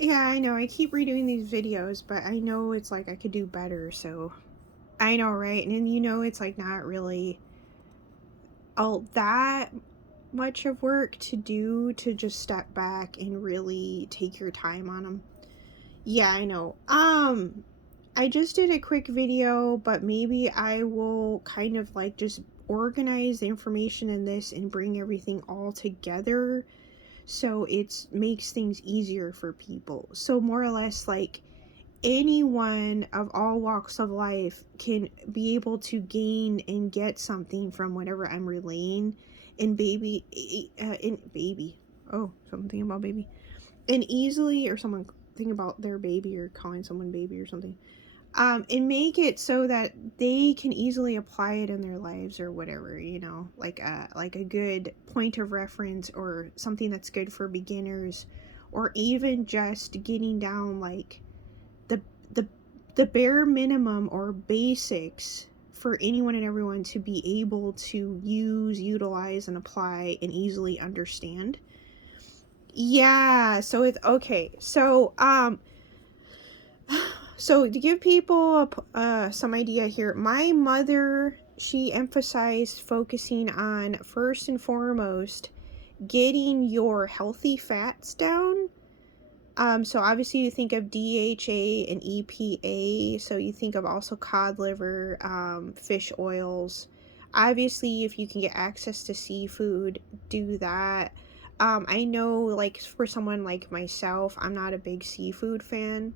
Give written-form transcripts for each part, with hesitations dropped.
Yeah, I know. I keep redoing these videos, but I know it's like I could do better. So I know, right? And then it's like not really all that much of work to do to just step back and really take your time on them. Yeah, I know. I just did a quick video, but maybe I will kind of like just organize the information in this and bring everything all together so it makes things easier for people. So more or less like anyone of all walks of life can be able to gain and get something from whatever I'm relaying in baby. Oh, something about baby. And easily or someone think about their baby or calling someone baby or something. And make it so that they can easily apply it in their lives or whatever, like a good point of reference or something that's good for beginners, or even just getting down like the the the bare minimum or basics for anyone and everyone to be able to use, utilize, and apply and easily understand. Yeah, so it's okay. So to give people some idea here, my mother, she emphasized focusing on first and foremost getting your healthy fats down. So obviously you think of DHA and EPA. So you think of also cod liver, fish oils. Obviously, if you can get access to seafood, do that. I know, like for someone like myself, I'm not a big seafood fan,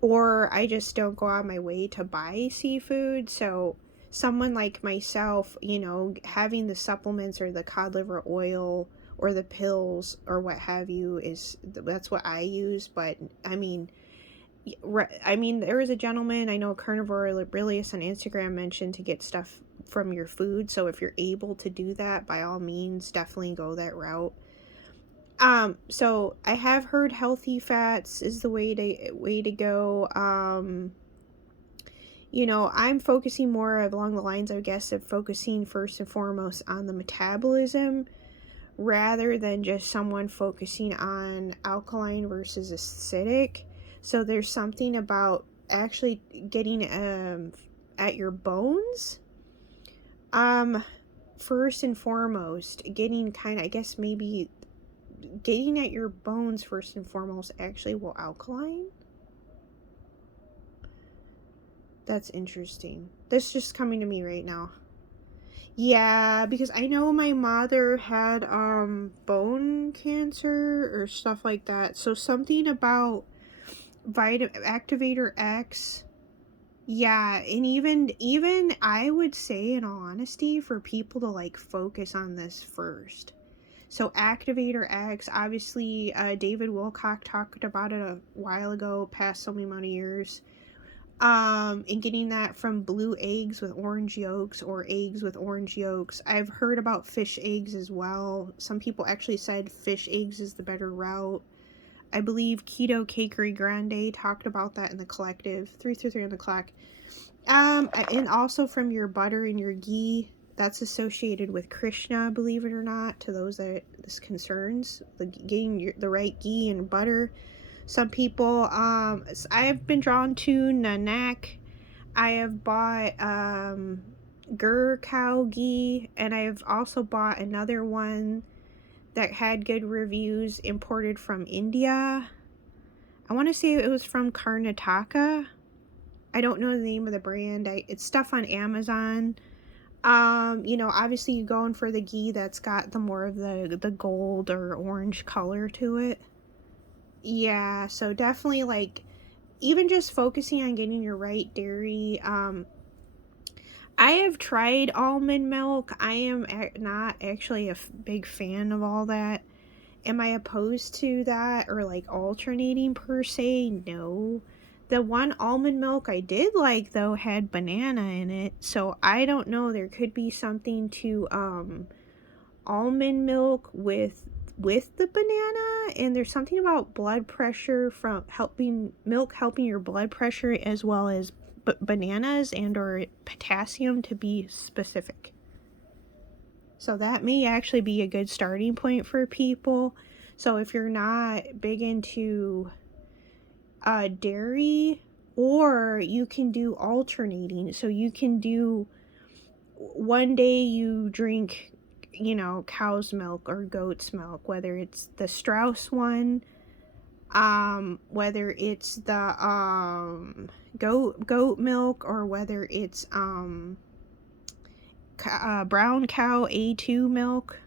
or I just don't go out of my way to buy seafood. So someone like myself, having the supplements or the cod liver oil or the pills or what have you is that's what I use. But I mean, there was a gentleman I know, Carnivore Aurelius on Instagram, mentioned to get stuff from your food. So if you're able to do that, by all means, definitely go that route. So I have heard healthy fats is the way to go. I'm focusing more along the lines, I guess, of focusing first and foremost on the metabolism rather than just someone focusing on alkaline versus acidic. So there's something about actually getting at your bones. First and foremost, getting kind of, I guess maybe getting at your bones first and foremost actually will alkaline. That's interesting. That's just coming to me right now. Yeah, because I know my mother had bone cancer or stuff like that. So something about Activator X. Yeah, and even I would say, in all honesty, for people to like focus on this first. So Activator X, obviously, David Wilcock talked about it a while ago, past so many amount of years. And getting that from blue eggs with orange yolks or eggs with orange yolks. I've heard about fish eggs as well. Some people actually said fish eggs is the better route. I believe Keto Cakery Grande talked about that in the collective 333 on the clock. And also from your butter and your ghee, that's associated with Krishna, believe it or not, to those that this concerns, getting the right ghee and butter. Some people, I've been drawn to Nanak. I have bought Gur Cow ghee, and I've also bought another one that had good reviews imported from India. I want to say it was from Karnataka. I don't know the name of the brand. It's stuff on Amazon. Obviously you're going for the ghee that's got the more of the gold or orange color to it. Yeah, so definitely like even just focusing on getting your right dairy. I have tried almond milk. I am not actually a big fan of all that. Am I opposed to that or like alternating per se? No. The one almond milk I did like though had banana in it, so I don't know. There could be something to almond milk with the banana, and there's something about blood pressure from helping your blood pressure, as well as bananas and or potassium, to be specific. So that may actually be a good starting point for people. So if you're not big into dairy, or you can do alternating. So you can do one day you drink, cow's milk or goat's milk, whether it's the Strauss one, whether it's the goat milk, or whether it's brown cow A2 milk.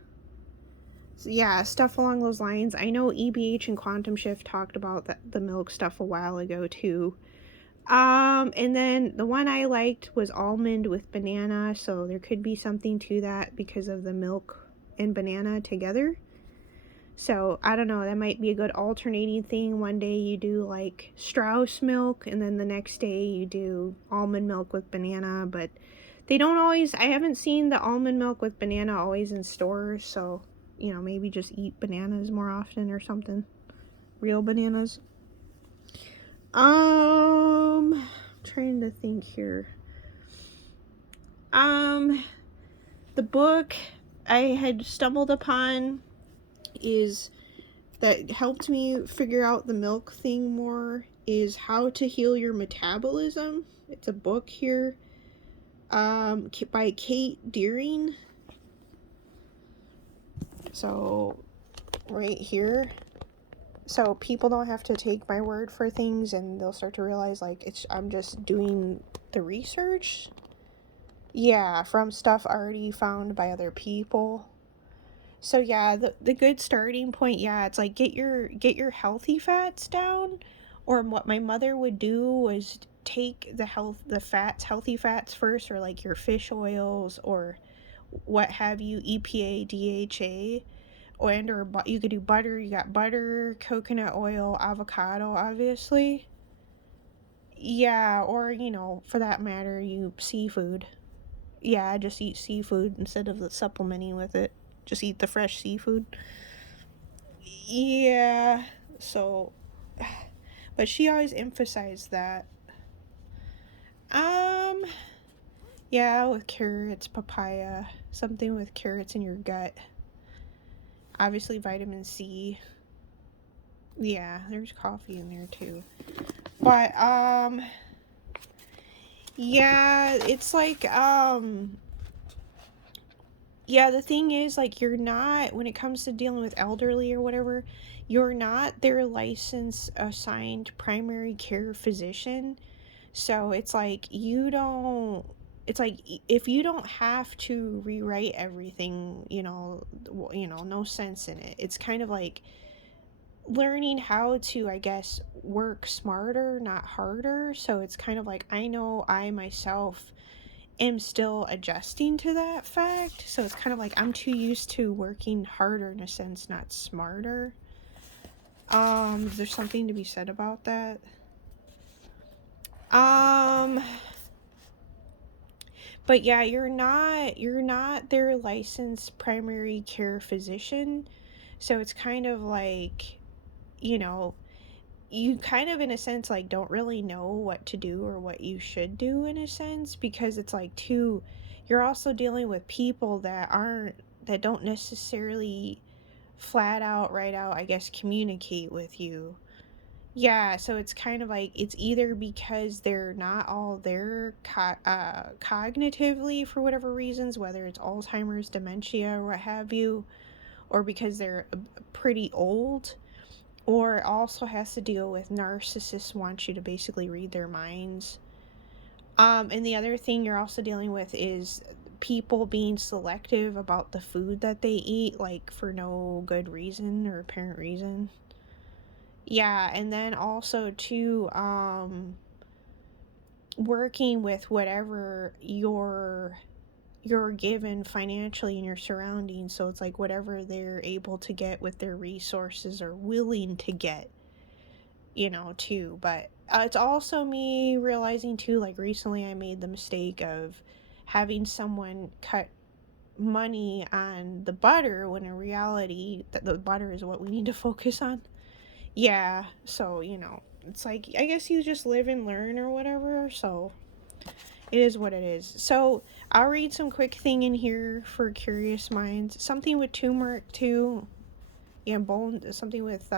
So yeah, stuff along those lines. I know EBH and Quantum Shift talked about the milk stuff a while ago too. And then the one I liked was almond with banana, so there could be something to that because of the milk and banana together. So I don't know, that might be a good alternating thing. One day you do like Strauss milk, and then the next day you do almond milk with banana, but they don't always, I haven't seen the almond milk with banana always in stores, so, maybe just eat bananas more often or something. Real bananas. Trying to think here. The book I had stumbled upon is that helped me figure out the milk thing more is How to Heal Your Metabolism. It's a book here, by Kate Deering. So right here. So people don't have to take my word for things, and they'll start to realize like I'm just doing the research. Yeah, from stuff already found by other people. So yeah, the good starting point, yeah, it's like get your healthy fats down. Or what my mother would do was take the healthy fats first, or like your fish oils or what have you, EPA, DHA, or you could do butter. You got butter, coconut oil, avocado, obviously. Yeah, or for that matter, seafood. Yeah, just eat seafood instead of the supplementing with it. Just eat the fresh seafood. Yeah, so, but she always emphasized that. Um, yeah, with carrots, papaya, something with carrots in your gut. Obviously, vitamin C. Yeah, there's coffee in there too. But, yeah, it's like, yeah, the thing is, like, you're not, when it comes to dealing with elderly or whatever, you're not their licensed assigned primary care physician. So it's like it's like if you don't have to rewrite everything, no sense in it. It's kind of like learning how to, I guess, work smarter, not harder. So it's kind of like I know I myself am still adjusting to that fact. So it's kind of like I'm too used to working harder in a sense, not smarter. There's something to be said about that. But yeah, you're not their licensed primary care physician. So it's kind of like, you know, you kind of in a sense like don't really know what to do or what you should do in a sense, because it's like you're also dealing with people that don't necessarily flat out right out, I guess, communicate with you. Yeah, so it's kind of like it's either because they're not all there cognitively for whatever reasons, whether it's Alzheimer's, dementia, or what have you, or because they're pretty old, or it also has to deal with narcissists want you to basically read their minds. And the other thing you're also dealing with is people being selective about the food that they eat, like for no good reason or apparent reason. Yeah, and then also too, working with whatever you're given financially in your surroundings. So it's like whatever they're able to get with their resources or willing to get, too. But it's also me realizing too, like recently I made the mistake of having someone cut money on the butter when in reality that the butter is what we need to focus on. Yeah, so, it's like, I guess you just live and learn or whatever, so it is what it is. So, I'll read some quick thing in here for curious minds. Something with turmeric, too. Yeah, bone, something with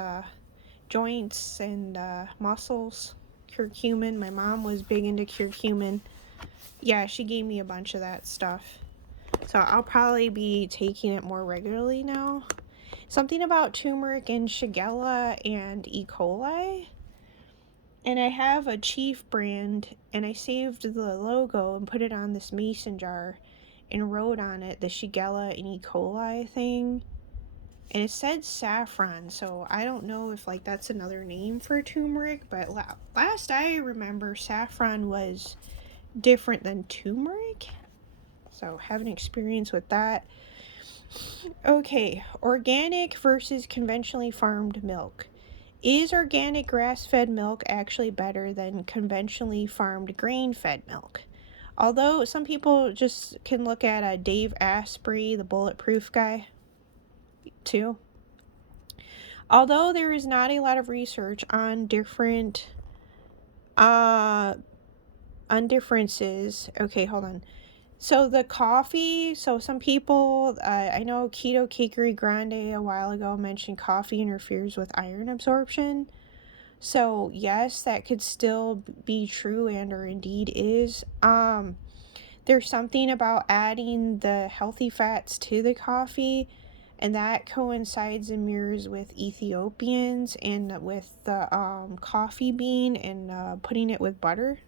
joints and muscles. Curcumin. My mom was big into curcumin. Yeah, she gave me a bunch of that stuff. So I'll probably be taking it more regularly now. Something about turmeric and Shigella and E. coli. And I have a Chief brand, and I saved the logo and put it on this mason jar and wrote on it the Shigella and E. coli thing. And it said saffron, so I don't know if like that's another name for turmeric, but last I remember saffron was different than turmeric. So have an experience with that. Okay, organic versus conventionally farmed milk. Is organic grass-fed milk actually better than conventionally farmed grain-fed milk? Although some people just can look at Dave Asprey, the bulletproof guy, too. Although there is not a lot of research on differences. Okay, hold on. So the coffee, so some people, I know Keto Cakery Grande a while ago mentioned coffee interferes with iron absorption. So yes, that could still be true and or indeed is. There's something about adding the healthy fats to the coffee, and that coincides and mirrors with Ethiopians and with the coffee bean and putting it with butter.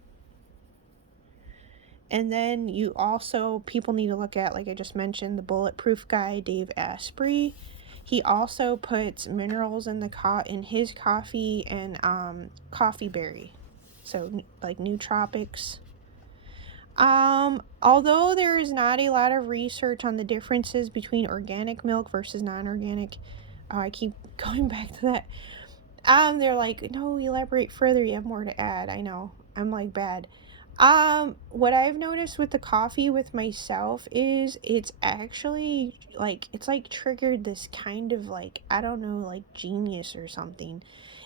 And then you also, people need to look at, like I just mentioned, the bulletproof guy, Dave Asprey. He also puts minerals in in his coffee and coffee berry. So like nootropics. Although there is not a lot of research on the differences between organic milk versus non-organic, oh, I keep going back to that. They're like, no, elaborate further. You have more to add. I know. I'm like bad. What I've noticed with the coffee with myself is it's actually like, it's like triggered this kind of like, I don't know, like genius or something.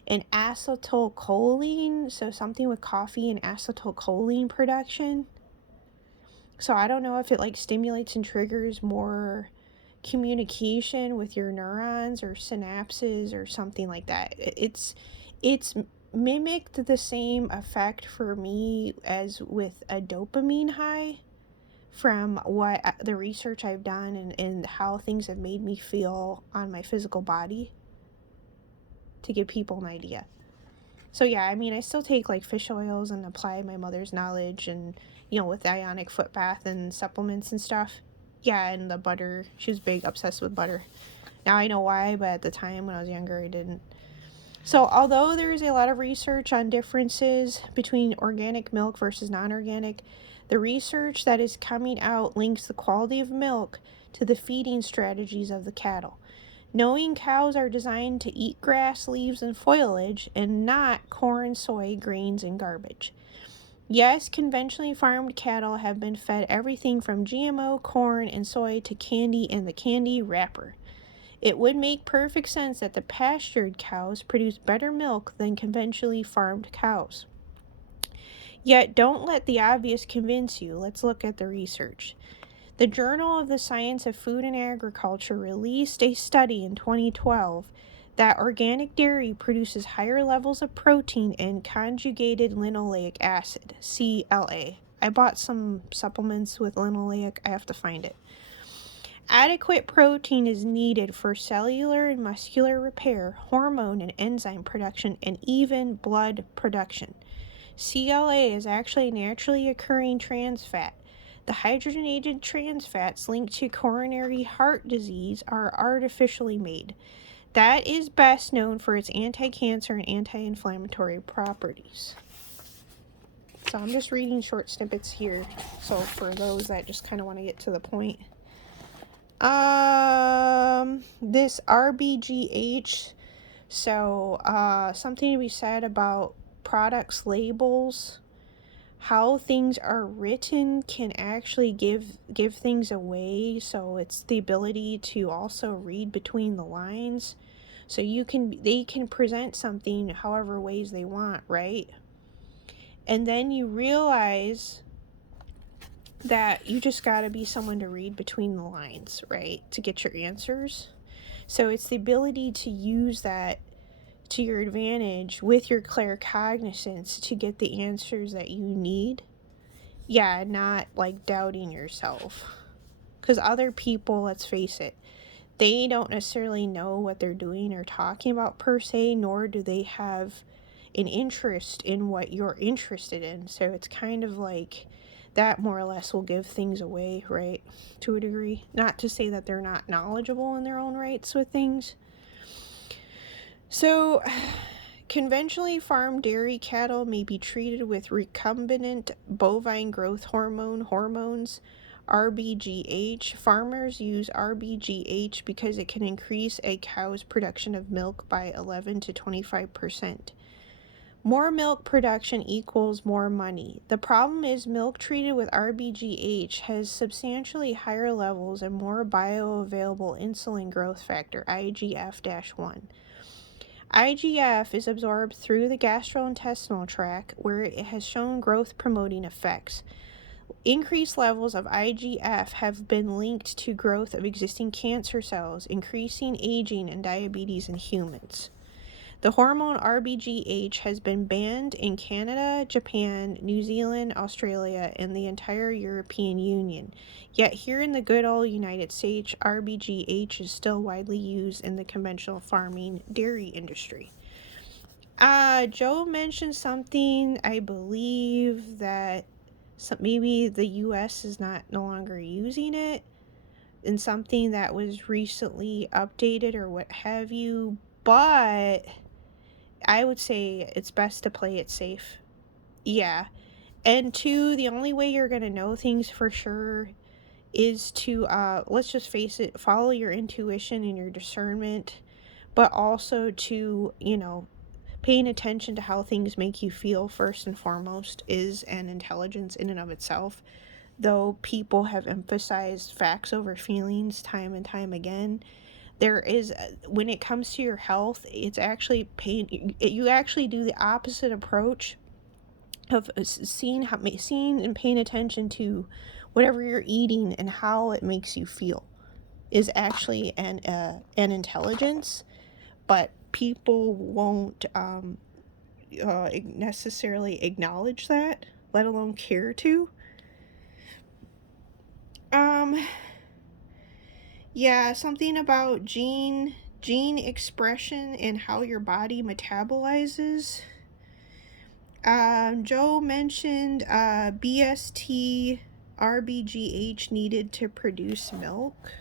An acetylcholine, so something with coffee and acetylcholine production. So I don't know if it like stimulates and triggers more communication with your neurons or synapses or something like that. It's mimicked the same effect for me as with a dopamine high from what the research I've done and how things have made me feel on my physical body, to give people an idea. So yeah, I mean, I still take like fish oils and apply my mother's knowledge and, with the Ionic foot bath and supplements and stuff. Yeah, and the butter. She was big, obsessed with butter. Now I know why, but at the time when I was younger, I didn't. So although there is a lot of research on differences between organic milk versus non-organic, the research that is coming out links the quality of milk to the feeding strategies of the cattle. Knowing cows are designed to eat grass, leaves, and foliage, and not corn, soy, grains, and garbage. Yes, conventionally farmed cattle have been fed everything from GMO, corn, and soy to candy and the candy wrapper. It would make perfect sense that the pastured cows produce better milk than conventionally farmed cows. Yet, don't let the obvious convince you. Let's look at the research. The Journal of the Science of Food and Agriculture released a study in 2012 that organic dairy produces higher levels of protein and conjugated linoleic acid, CLA. I bought some supplements with linoleic. I have to find it. Adequate protein is needed for cellular and muscular repair, hormone and enzyme production, and even blood production. CLA is actually a naturally occurring trans fat. The hydrogenated trans fats linked to coronary heart disease are artificially made. That is best known for its anti-cancer and anti-inflammatory properties. So I'm just reading short snippets here. So for those that just kind of want to get to the point. This RBGH, so something to be said about products labels. How things are written can actually give things away, so it's the ability to also read between the lines. So they can present something however ways they want, right? And then you realize that you just got to be someone to read between the lines, right? To get your answers. So it's the ability to use that to your advantage with your claircognizance to get the answers that you need. Yeah, not like doubting yourself. Because other people, let's face it, they don't necessarily know what they're doing or talking about per se, nor do they have an interest in what you're interested in. So it's kind of like that more or less will give things away, right? To a degree. Not to say that they're not knowledgeable in their own rights with things. So, conventionally farmed dairy cattle may be treated with recombinant bovine growth hormones, RBGH. Farmers use RBGH because it can increase a cow's production of milk by 11 to 25%. More milk production equals more money. The problem is milk treated with RBGH has substantially higher levels and more bioavailable insulin growth factor, IGF-1. IGF is absorbed through the gastrointestinal tract, where it has shown growth-promoting effects. Increased levels of IGF have been linked to growth of existing cancer cells, increasing aging and diabetes in humans. The hormone RBGH has been banned in Canada, Japan, New Zealand, Australia, and the entire European Union. Yet here in the good old United States, RBGH is still widely used in the conventional farming dairy industry. Joe mentioned something, I believe that maybe the US is no longer using it, and something that was recently updated or what have you, but I would say it's best to play it safe. Yeah. And two, the only way you're going to know things for sure is to, let's just face it, follow your intuition and your discernment, but also to, paying attention to how things make you feel first and foremost is an intelligence in and of itself. Though people have emphasized facts over feelings time and time again, there is, when it comes to your health, it's actually you actually do the opposite approach of seeing and paying attention to whatever you're eating and how it makes you feel is actually an intelligence, but people won't necessarily acknowledge that, let alone care to. Yeah, something about gene expression and how your body metabolizes. Joe mentioned BST RBGH needed to produce milk.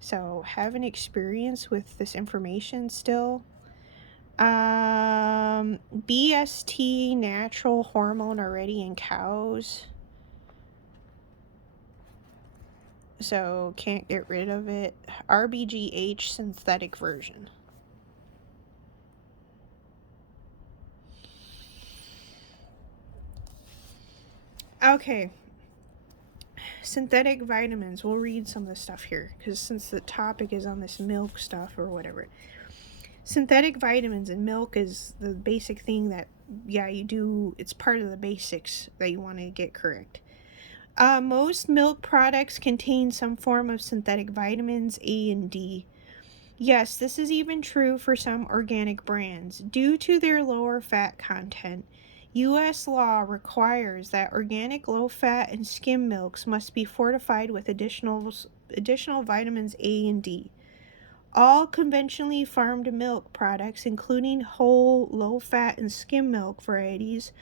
So have an experience with this information still. BST natural hormone already in cows. So can't get rid of it. RBGH synthetic version. Okay. Synthetic vitamins. We'll read some of the stuff here because since the topic is on this milk stuff or whatever. Synthetic vitamins in milk is the basic thing that, you do. It's part of the basics that you want to get correct. Most milk products contain some form of synthetic vitamins A and D. Yes, this is even true for some organic brands. Due to their lower fat content, U.S. law requires that organic low-fat and skim milks must be fortified with additional vitamins A and D. All conventionally farmed milk products, including whole, low-fat, and skim milk varieties,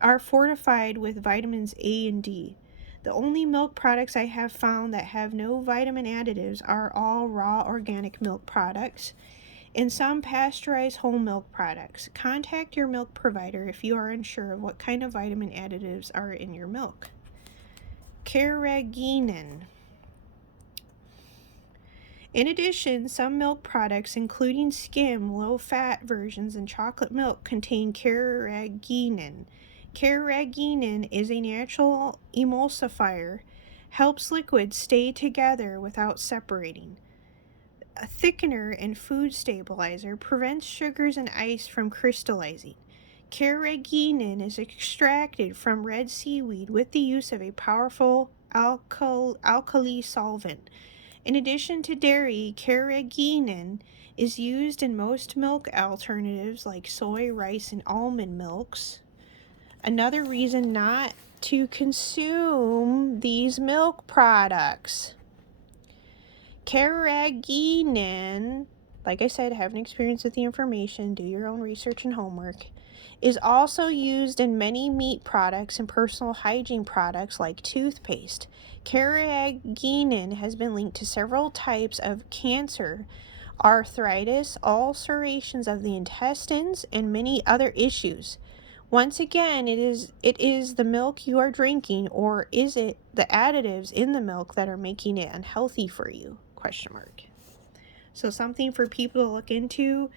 are fortified with vitamins A and D. The only milk products I have found that have no vitamin additives are all raw organic milk products and some pasteurized whole milk products. Contact your milk provider if you are unsure of what kind of vitamin additives are in your milk. Carrageenan. In addition, some milk products, including skim, low-fat versions, and chocolate milk, contain carrageenan. Carrageenan is a natural emulsifier, helps liquids stay together without separating. A thickener and food stabilizer, prevents sugars and ice from crystallizing. Carrageenan is extracted from red seaweed with the use of a powerful alkali solvent In addition to dairy, carrageenan is used in most milk alternatives like soy, rice, and almond milks. Another reason not to consume these milk products. Carrageenan, like I said, have an experience with the information, do your own research and homework, is also used in many meat products and personal hygiene products like toothpaste. Carrageenan has been linked to several types of cancer, arthritis, ulcerations of the intestines, and many other issues. Once again, it is the milk you are drinking, or is it the additives in the milk that are making it unhealthy for you? Question mark. So something for people to look into.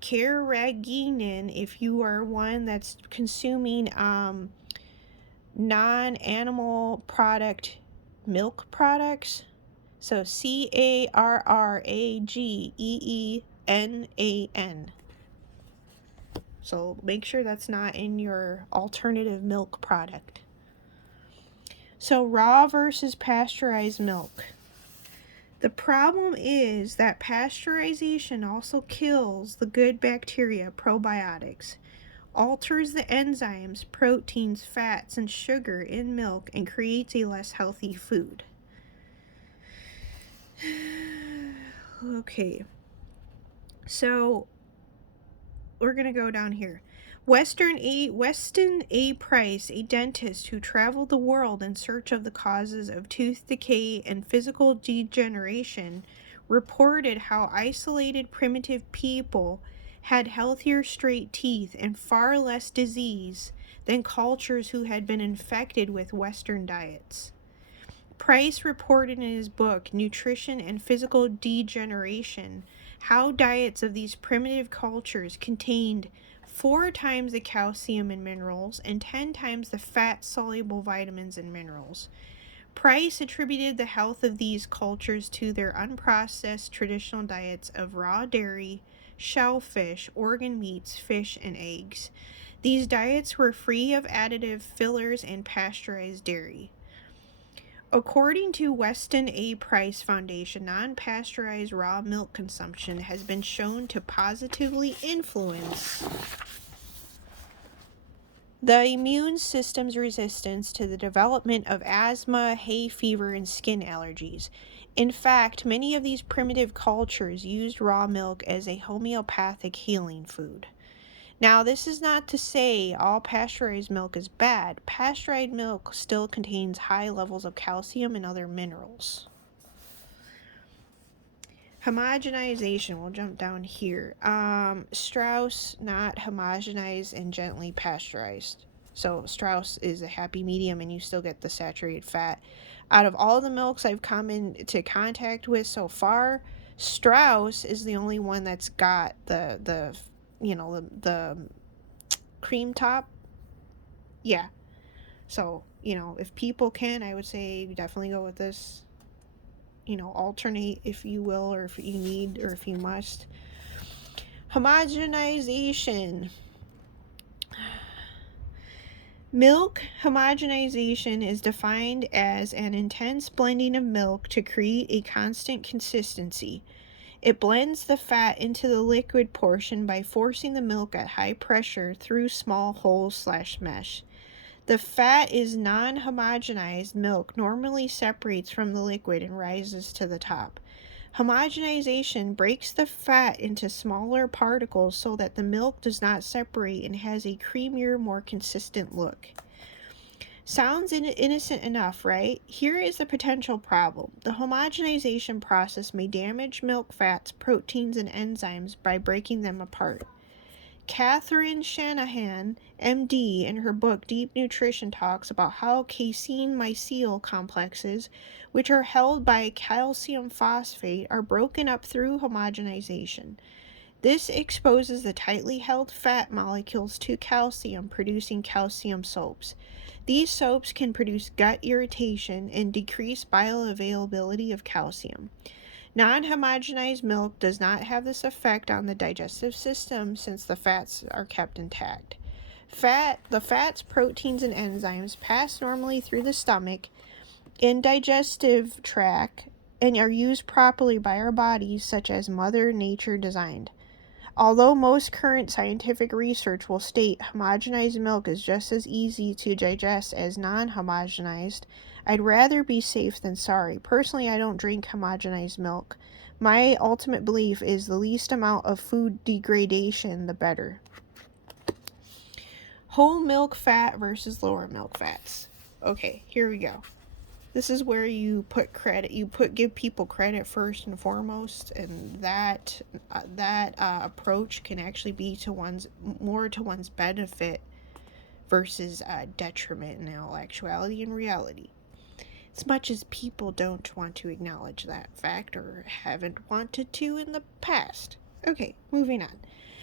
Carrageenan, if you are one that's consuming non-animal product milk products. So Carrageenan. So make sure that's not in your alternative milk product. So raw versus pasteurized milk. The problem is that pasteurization also kills the good bacteria, probiotics, alters the enzymes, proteins, fats, and sugar in milk, and creates a less healthy food. Okay, so we're going to go down here. Weston A. Price, a dentist who traveled the world in search of the causes of tooth decay and physical degeneration, reported how isolated primitive people had healthier straight teeth and far less disease than cultures who had been infected with Western diets. Price reported in his book, Nutrition and Physical Degeneration, how diets of these primitive cultures contained 4 times the calcium and minerals and 10 times the fat-soluble vitamins and minerals. Price attributed the health of these cultures to their unprocessed traditional diets of raw dairy, shellfish, organ meats, fish, and eggs. These diets were free of additive fillers and pasteurized dairy. According to Weston A. Price Foundation, non-pasteurized raw milk consumption has been shown to positively influence the immune system's resistance to the development of asthma, hay fever, and skin allergies. In fact, many of these primitive cultures used raw milk as a homeopathic healing food. Now, this is not to say all pasteurized milk is bad. Pasteurized milk still contains high levels of calcium and other minerals. Homogenization, we'll jump down here. Strauss, not homogenized and gently pasteurized. So Strauss is a happy medium and you still get the saturated fat. Out of all the milks I've come into contact with so far, Strauss is the only one that's got the cream top. Yeah. So, if people can, I would say definitely go with this. Alternate if you will, or if you need, or if you must. Homogenization. Milk homogenization is defined as an intense blending of milk to create a constant consistency. It blends the fat into the liquid portion by forcing the milk at high pressure through small holes/mesh. The fat is non-homogenized milk normally separates from the liquid and rises to the top. Homogenization breaks the fat into smaller particles so that the milk does not separate and has a creamier, more consistent look. Sounds innocent enough, right? Here is the potential problem. The homogenization process may damage milk fats, proteins, and enzymes by breaking them apart. Catherine Shanahan, MD, in her book Deep Nutrition talks about how casein-mycel complexes, which are held by calcium phosphate, are broken up through homogenization. This exposes the tightly held fat molecules to calcium, producing calcium soaps. These soaps can produce gut irritation and decrease bioavailability of calcium. Non-homogenized milk does not have this effect on the digestive system since the fats are kept intact. The fats, proteins, and enzymes pass normally through the stomach and digestive tract and are used properly by our bodies, such as Mother Nature designed. Although most current scientific research will state homogenized milk is just as easy to digest as non-homogenized, I'd rather be safe than sorry. Personally, I don't drink homogenized milk. My ultimate belief is the least amount of food degradation, the better. Whole milk fat versus lower milk fats. Okay, here we go. This is where you put credit. Give people credit first and foremost, and that approach can actually be to one's benefit versus detriment in all actuality and reality. As much as people don't want to acknowledge that fact or haven't wanted to in the past. Okay, moving on.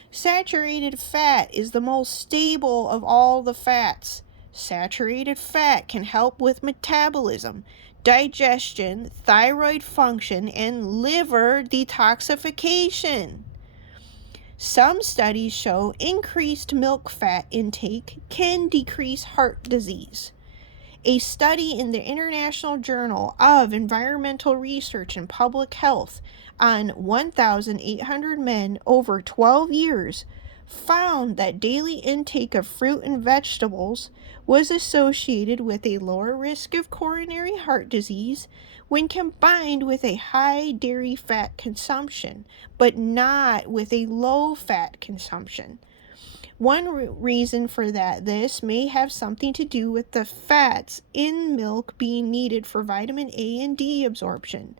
Saturated fat is the most stable of all the fats. Saturated fat can help with metabolism, digestion, thyroid function, and liver detoxification. Some studies show increased milk fat intake can decrease heart disease. A study in the International Journal of Environmental Research and Public Health on 1,800 men over 12 years found that daily intake of fruit and vegetables was associated with a lower risk of coronary heart disease when combined with a high dairy fat consumption, but not with a low fat consumption. One reason for this may have something to do with the fats in milk being needed for vitamin A and D absorption.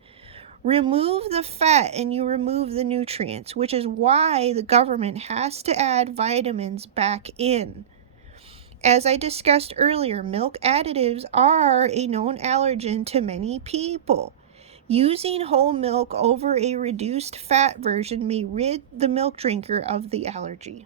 Remove the fat and you remove the nutrients, which is why the government has to add vitamins back in. As I discussed earlier, milk additives are a known allergen to many people. Using whole milk over a reduced fat version may rid the milk drinker of the allergy.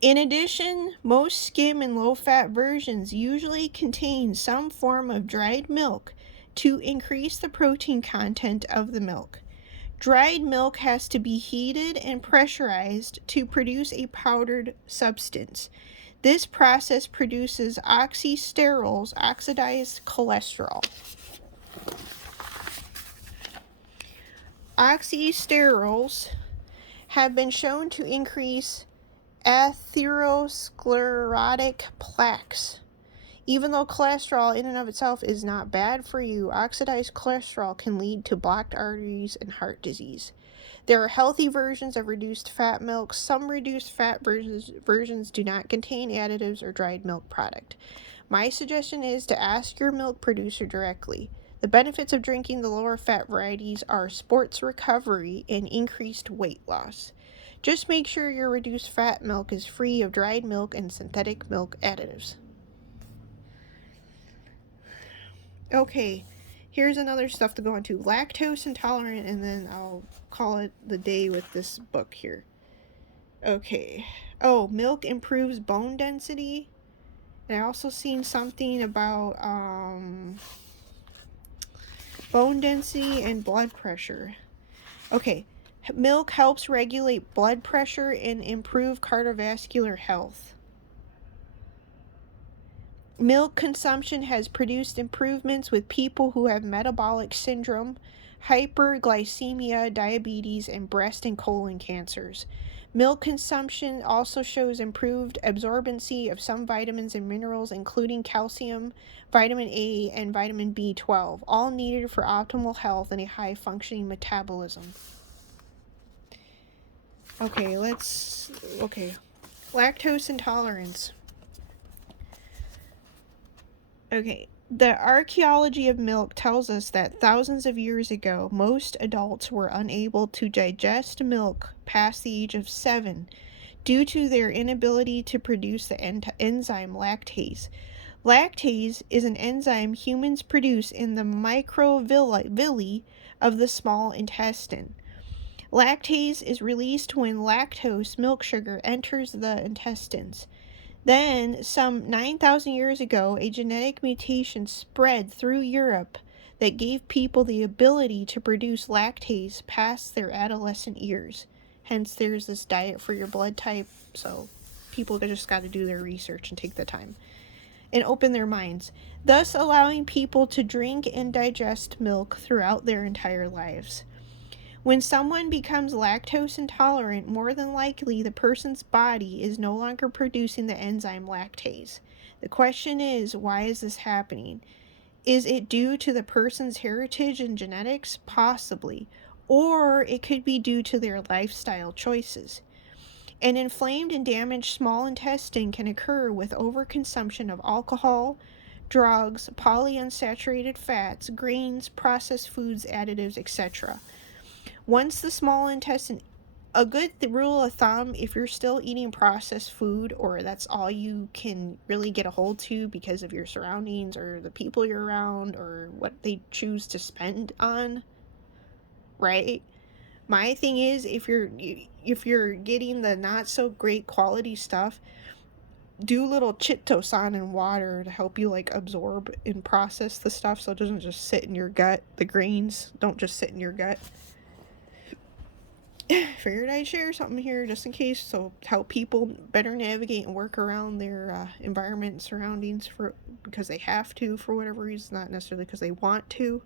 In addition, most skim and low-fat versions usually contain some form of dried milk to increase the protein content of the milk. Dried milk has to be heated and pressurized to produce a powdered substance. This process produces oxysterols, oxidized cholesterol. Oxysterols have been shown to increase atherosclerotic plaques. Even though cholesterol in and of itself is not bad for you, oxidized cholesterol can lead to blocked arteries and heart disease. There are healthy versions of reduced fat milk. Some reduced fat versions do not contain additives or dried milk product. My suggestion is to ask your milk producer directly. The benefits of drinking the lower fat varieties are sports recovery and increased weight loss. Just make sure your reduced fat milk is free of dried milk and synthetic milk additives. Okay, here's another stuff to go into. Lactose intolerant, and then I'll call it the day with this book here. Okay. Oh, milk improves bone density. And I also seen something about bone density and blood pressure. Okay. Milk helps regulate blood pressure and improve cardiovascular health. Milk consumption has produced improvements with people who have metabolic syndrome, hyperglycemia, diabetes, and breast and colon cancers. Milk consumption also shows improved absorbency of some vitamins and minerals, including calcium, vitamin A, and vitamin B12, all needed for optimal health and a high-functioning metabolism. Okay, lactose intolerance. Okay, the archaeology of milk tells us that thousands of years ago, most adults were unable to digest milk past the age of 7 due to their inability to produce the enzyme lactase. Lactase is an enzyme humans produce in the microvilli of the small intestine. Lactase is released when lactose, milk sugar, enters the intestines. Then, some 9,000 years ago, a genetic mutation spread through Europe that gave people the ability to produce lactase past their adolescent years. Hence, there's this diet for your blood type, so people just got to do their research and take the time. and open their minds, thus allowing people to drink and digest milk throughout their entire lives. When someone becomes lactose intolerant, more than likely the person's body is no longer producing the enzyme lactase. The question is, why is this happening? Is it due to the person's heritage and genetics? Possibly. Or it could be due to their lifestyle choices. An inflamed and damaged small intestine can occur with overconsumption of alcohol, drugs, polyunsaturated fats, grains, processed foods, additives, etc. Once the small intestine, a good rule of thumb, if you're still eating processed food or that's all you can really get a hold to because of your surroundings or the people you're around or what they choose to spend on, right? My thing is, if you're getting the not so great quality stuff, do little chitosan in water to help you like absorb and process the stuff so it doesn't just sit in your gut. The grains don't just sit in your gut. Figured I'd share something here just in case, so help people better navigate and work around their environment and surroundings because they have to for whatever reason, not necessarily because they want to.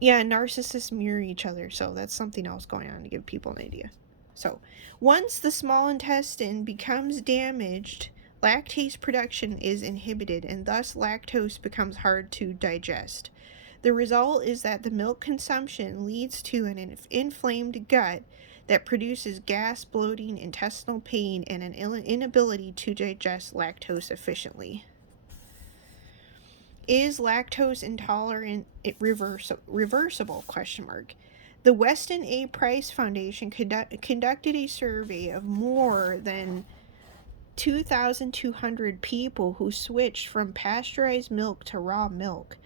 Yeah, narcissists mirror each other, so that's something else going on to give people an idea. So, once the small intestine becomes damaged, lactase production is inhibited, and thus lactose becomes hard to digest. The result is that the milk consumption leads to an inflamed gut that produces gas, bloating, intestinal pain, and an inability to digest lactose efficiently. Is lactose intolerant reversible? The Weston A. Price Foundation conducted a survey of more than 2,200 people who switched from pasteurized milk to raw milk.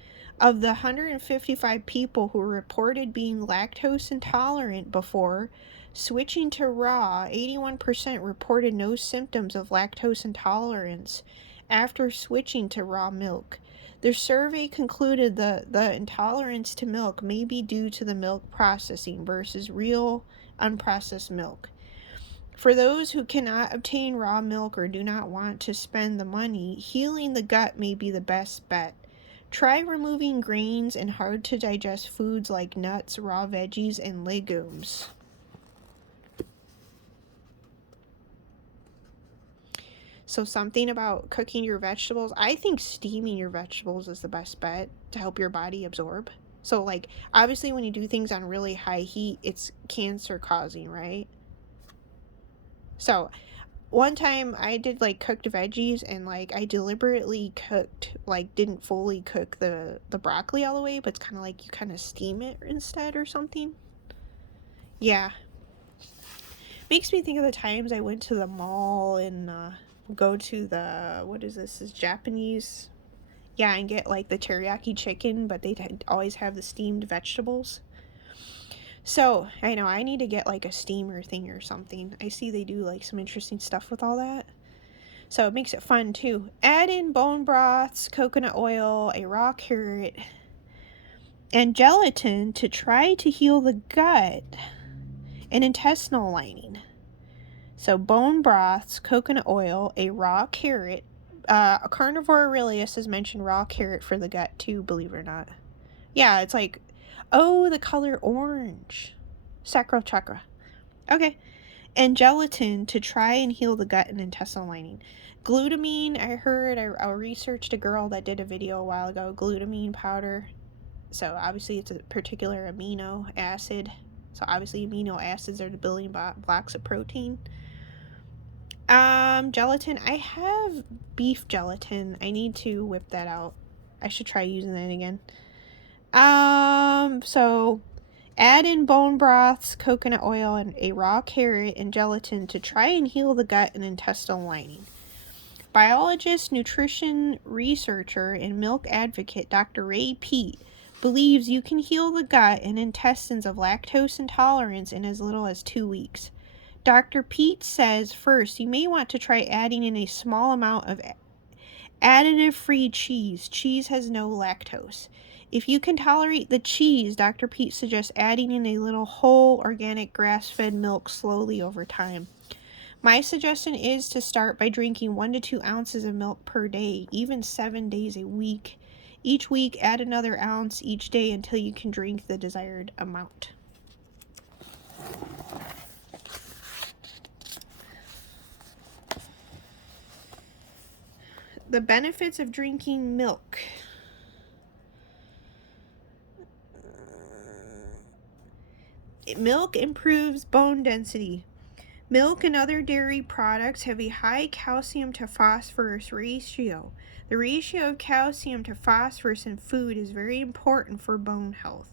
Of the 155 people who reported being lactose intolerant before switching to raw, 81% reported no symptoms of lactose intolerance after switching to raw milk. The survey concluded the intolerance to milk may be due to the milk processing versus real unprocessed milk. For those who cannot obtain raw milk or do not want to spend the money, healing the gut may be the best bet. Try removing grains and hard to digest foods like nuts, raw veggies, and legumes. So something about cooking your vegetables. I think steaming your vegetables is the best bet to help your body absorb. So like obviously when you do things on really high heat, it's cancer causing, right? So one time I did like cooked veggies and like I deliberately cooked, like didn't fully cook the broccoli all the way, but it's kind of like you kind of steam it instead or something. Yeah. Makes me think of the times I went to the mall and go to the, what is this, is Japanese, yeah, and get like the teriyaki chicken, but they'd always have the steamed vegetables. So I know I need to get like a steamer thing or something. I see they do like some interesting stuff with all that, so it makes it fun too. Add in bone broths, coconut oil, a raw carrot, and gelatin to try to heal the gut and intestinal lining. So bone broths, coconut oil, a raw carrot. Carnivore Aurelius has mentioned raw carrot for the gut too, believe it or not. Yeah, it's like, oh, the color orange. Sacral chakra. Okay. And gelatin to try and heal the gut and intestinal lining. Glutamine, I heard, I researched a girl that did a video a while ago, glutamine powder. So obviously it's a particular amino acid. So obviously amino acids are the building blocks of protein. Gelatin. I have beef gelatin. I need to whip that out. I should try using that again. So add in bone broths, coconut oil, and a raw carrot and gelatin to try and heal the gut and intestinal lining. Biologist, nutrition researcher, and milk advocate Dr. Ray Peat believes you can heal the gut and intestines of lactose intolerance in as little as 2 weeks. Dr. Peat says, first, you may want to try adding in a small amount of additive-free cheese. Cheese has no lactose. If you can tolerate the cheese, Dr. Peat suggests adding in a little whole, organic, grass-fed milk slowly over time. My suggestion is to start by drinking 1 to 2 ounces of milk per day, even 7 days a week. Each week, add another ounce each day until you can drink the desired amount. The benefits of drinking milk. Milk improves bone density. Milk and other dairy products have a high calcium to phosphorus ratio. The ratio of calcium to phosphorus in food is very important for bone health.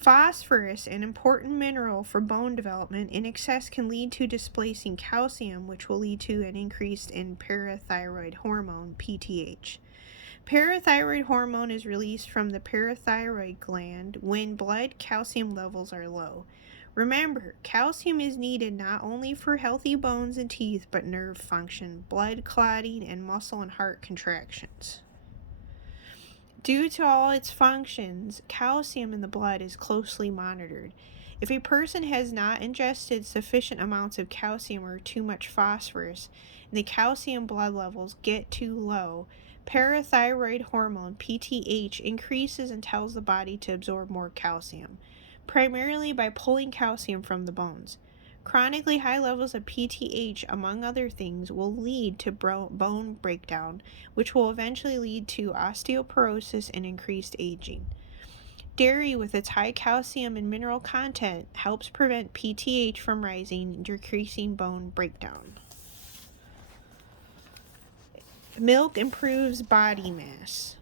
Phosphorus, an important mineral for bone development, in excess can lead to displacing calcium, which will lead to an increase in parathyroid hormone, PTH. Parathyroid hormone is released from the parathyroid gland when blood calcium levels are low. Remember, calcium is needed not only for healthy bones and teeth, but nerve function, blood clotting, and muscle and heart contractions. Due to all its functions, calcium in the blood is closely monitored. If a person has not ingested sufficient amounts of calcium or too much phosphorus, and the calcium blood levels get too low, parathyroid hormone, PTH, increases and tells the body to absorb more calcium, primarily by pulling calcium from the bones. Chronically high levels of PTH, among other things, will lead to bone breakdown, which will eventually lead to osteoporosis and increased aging. Dairy, with its high calcium and mineral content, helps prevent PTH from rising, decreasing bone breakdown. Milk improves body mass.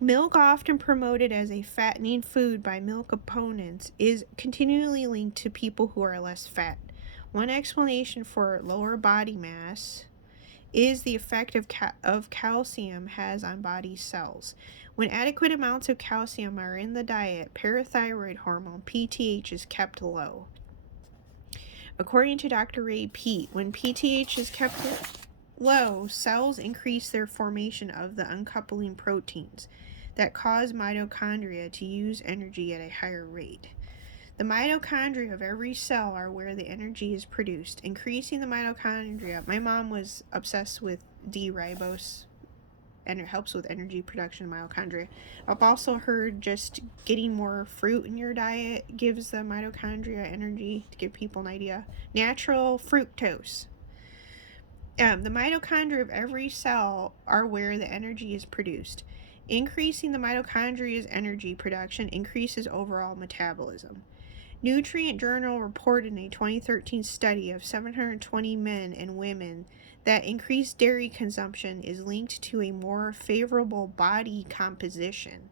Milk, often promoted as a fattening food by milk opponents, is continually linked to people who are less fat. One explanation for lower body mass is the effect of calcium has on body cells. When adequate amounts of calcium are in the diet, parathyroid hormone, PTH, is kept low. According to Dr. Ray Peat, when PTH is kept low, cells increase their formation of the uncoupling proteins that cause mitochondria to use energy at a higher rate. The mitochondria of every cell are where the energy is produced. Increasing the mitochondria, my mom was obsessed with D-ribose, and it helps with energy production in mitochondria. I've also heard just getting more fruit in your diet gives the mitochondria energy, to give people an idea. Natural fructose. The mitochondria of every cell are where the energy is produced. Increasing the mitochondria's energy production increases overall metabolism. Nutrient Journal reported in a 2013 study of 720 men and women that increased dairy consumption is linked to a more favorable body composition.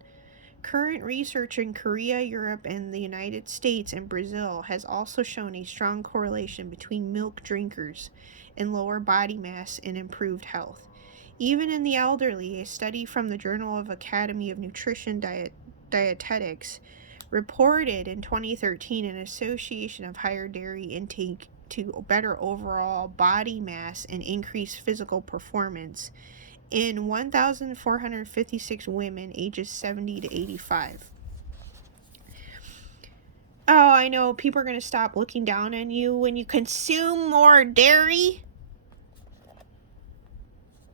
Current research in Korea, Europe, and the United States and Brazil has also shown a strong correlation between milk drinkers and lower body mass and improved health. Even in the elderly, a study from the Journal of Academy of Nutrition Dietetics reported in 2013 an association of higher dairy intake to better overall body mass and increased physical performance in 1,456 women ages 70 to 85. Oh, I know, people are going to stop looking down on you when you consume more dairy.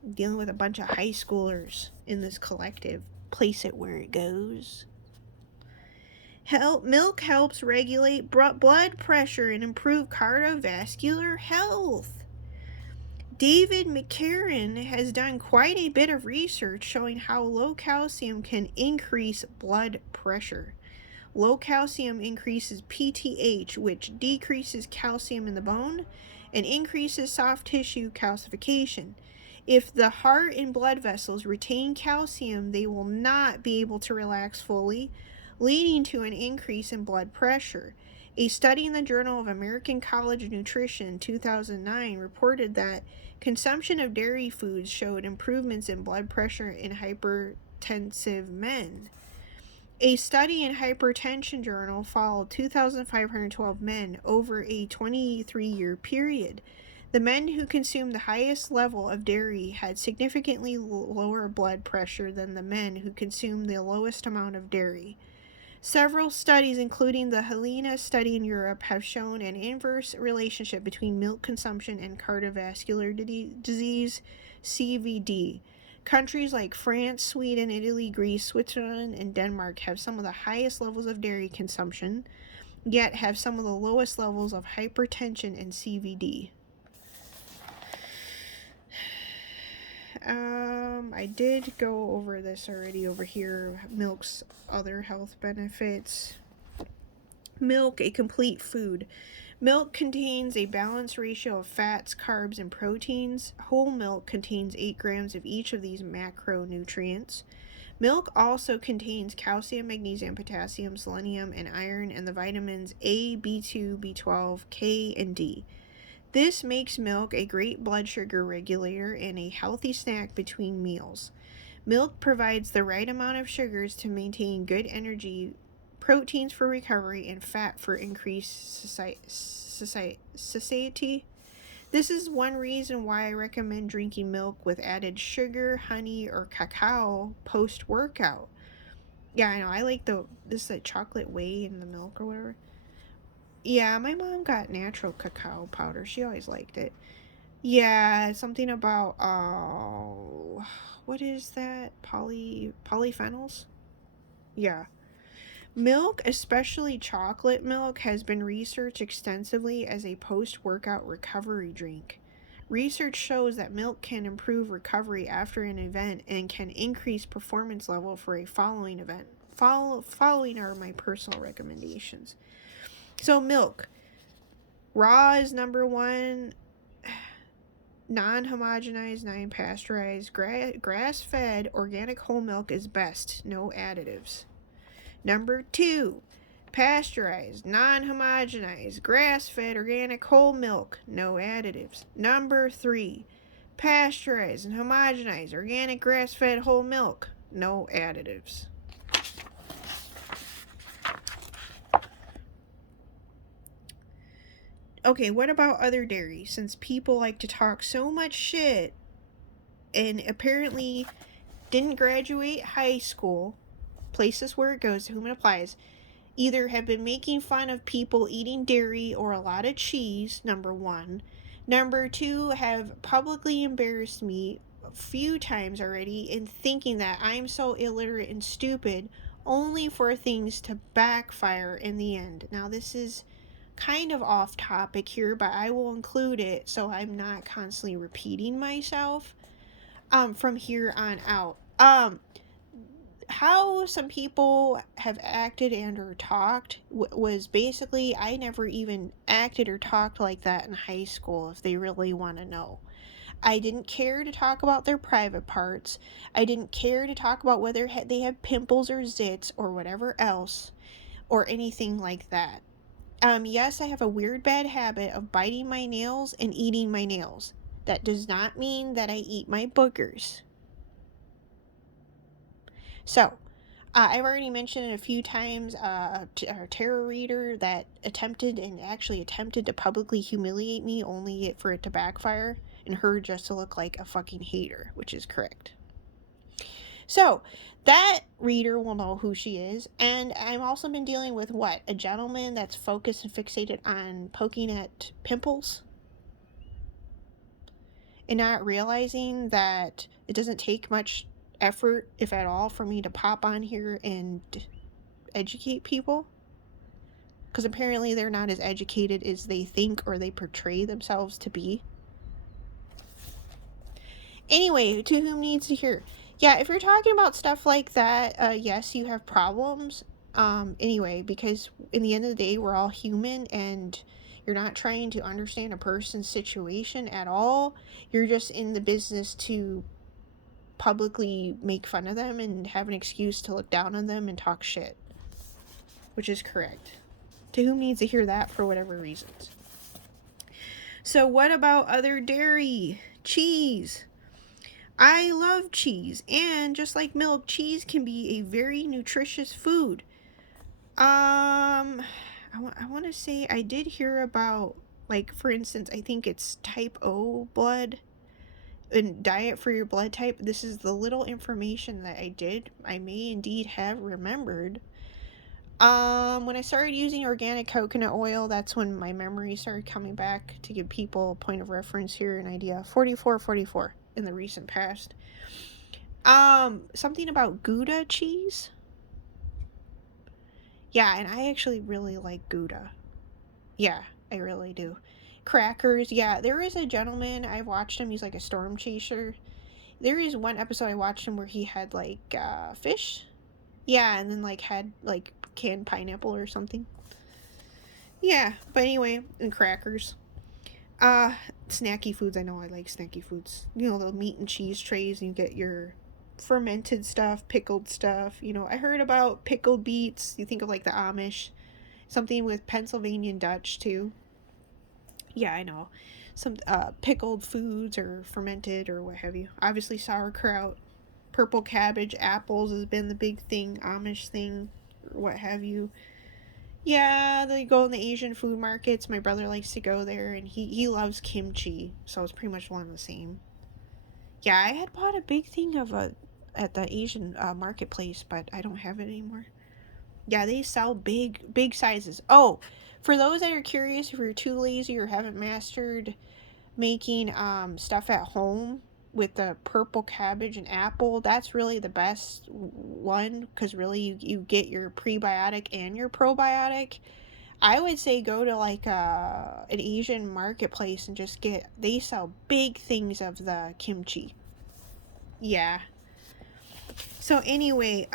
I'm dealing with a bunch of high schoolers in this collective. Place it where it goes. Milk helps regulate blood pressure and improve cardiovascular health. David McCarran has done quite a bit of research showing how low calcium can increase blood pressure. Low calcium increases PTH, which decreases calcium in the bone and increases soft tissue calcification. If the heart and blood vessels retain calcium, they will not be able to relax fully, leading to an increase in blood pressure. A study in the Journal of American College of Nutrition 2009 reported that consumption of dairy foods showed improvements in blood pressure in hypertensive men. A study in Hypertension Journal followed 2,512 men over a 23-year period. The men who consumed the highest level of dairy had significantly lower blood pressure than the men who consumed the lowest amount of dairy. Several studies, including the Helena study in Europe, have shown an inverse relationship between milk consumption and cardiovascular disease, CVD. Countries like France, Sweden, Italy, Greece, Switzerland, and Denmark have some of the highest levels of dairy consumption, yet have some of the lowest levels of hypertension and CVD. I did go over this already over here. Milk's other health benefits. Milk, a complete food. Milk contains a balanced ratio of fats, carbs, and proteins. Whole milk contains 8 grams of each of these macronutrients. Milk also contains calcium, magnesium, potassium, selenium, and iron, and the vitamins A, B2, B12, K, and D. This makes milk a great blood sugar regulator and a healthy snack between meals. Milk provides the right amount of sugars to maintain good energy, proteins for recovery, and fat for increased satiety. This is one reason why I recommend drinking milk with added sugar, honey, or cacao post-workout. Yeah, I know, I like this like chocolate whey in the milk or whatever. Yeah, my mom got natural cacao powder. She always liked it. Yeah, something about what is that? Polyphenols? Yeah. Milk, especially chocolate milk, has been researched extensively as a post-workout recovery drink. Research shows that milk can improve recovery after an event and can increase performance level for a following event. Following are my personal recommendations. So milk. Raw is number 1. Non-homogenized, non-pasteurized, grass-fed, organic whole milk is best. No additives. Number 2. Pasteurized, non-homogenized, grass-fed, organic whole milk. No additives. Number 3. Pasteurized and homogenized, organic, grass-fed whole milk. No additives. Okay, what about other dairy? Since people like to talk so much shit and apparently didn't graduate high school, places where it goes, to whom it applies, either have been making fun of people eating dairy or a lot of cheese, number 1. Number 2, have publicly embarrassed me a few times already in thinking that I'm so illiterate and stupid, only for things to backfire in the end. Now, this is kind of off topic here, but I will include it so I'm not constantly repeating myself from here on out. How some people have acted and or talked was basically, I never even acted or talked like that in high school, if they really want to know. I didn't care to talk about their private parts. I didn't care to talk about whether they had pimples or zits or whatever else or anything like that. Yes, I have a weird bad habit of biting my nails and eating my nails. That does not mean that I eat my boogers. So, I've already mentioned it a few times, a tarot reader that attempted to publicly humiliate me, only for it to backfire, and her just to look like a fucking hater, which is correct. So, that reader will know who she is, and I've also been dealing with a gentleman that's focused and fixated on poking at pimples and not realizing that it doesn't take much effort, if at all, for me to pop on here and educate people, because apparently they're not as educated as they think or they portray themselves to be. Anyway, to whom needs to hear. Yeah, if you're talking about stuff like that, yes, you have problems. Anyway, because in the end of the day, we're all human, and you're not trying to understand a person's situation at all. You're just in the business to publicly make fun of them and have an excuse to look down on them and talk shit, which is correct. To whom needs to hear that for whatever reasons. So what about other dairy? Cheese. I love cheese, and just like milk, cheese can be a very nutritious food. I want to say I did hear about, like, for instance, I think it's type O blood and diet for your blood type. This is the little information that I may indeed have remembered. When I started using organic coconut oil, that's when my memory started coming back. To give people a point of reference here, an idea. 44 in the recent past. Something about Gouda cheese. Yeah, and I actually really like Gouda. Yeah, I really do. Crackers, yeah, there is a gentleman, I've watched him, he's like a storm chaser. There is one episode I watched him where he had like fish. Yeah, and then like had like canned pineapple or something. Yeah, but anyway, and crackers. Uh Snacky foods, I know I like snacky foods. You know, the meat and cheese trays, and you get your fermented stuff, pickled stuff. You know, I heard about pickled beets. You think of like the Amish. Something with Pennsylvania Dutch too. Yeah, I know. Some pickled foods or fermented or what have you. Obviously sauerkraut, purple cabbage, apples has been the big thing, Amish thing, or what have you. Yeah, they go in the Asian food markets. My brother likes to go there, and he loves kimchi, so it's pretty much one and the same. Yeah, I had bought a big thing of a at the Asian marketplace, but I don't have it anymore. Yeah, they sell big sizes. Oh, for those that are curious, if you're too lazy or haven't mastered making stuff at home with the purple cabbage and apple, that's really the best one because really you get your prebiotic and your probiotic. I would say go to like an Asian marketplace and just get, they sell big things of the kimchi. Yeah. So anyway,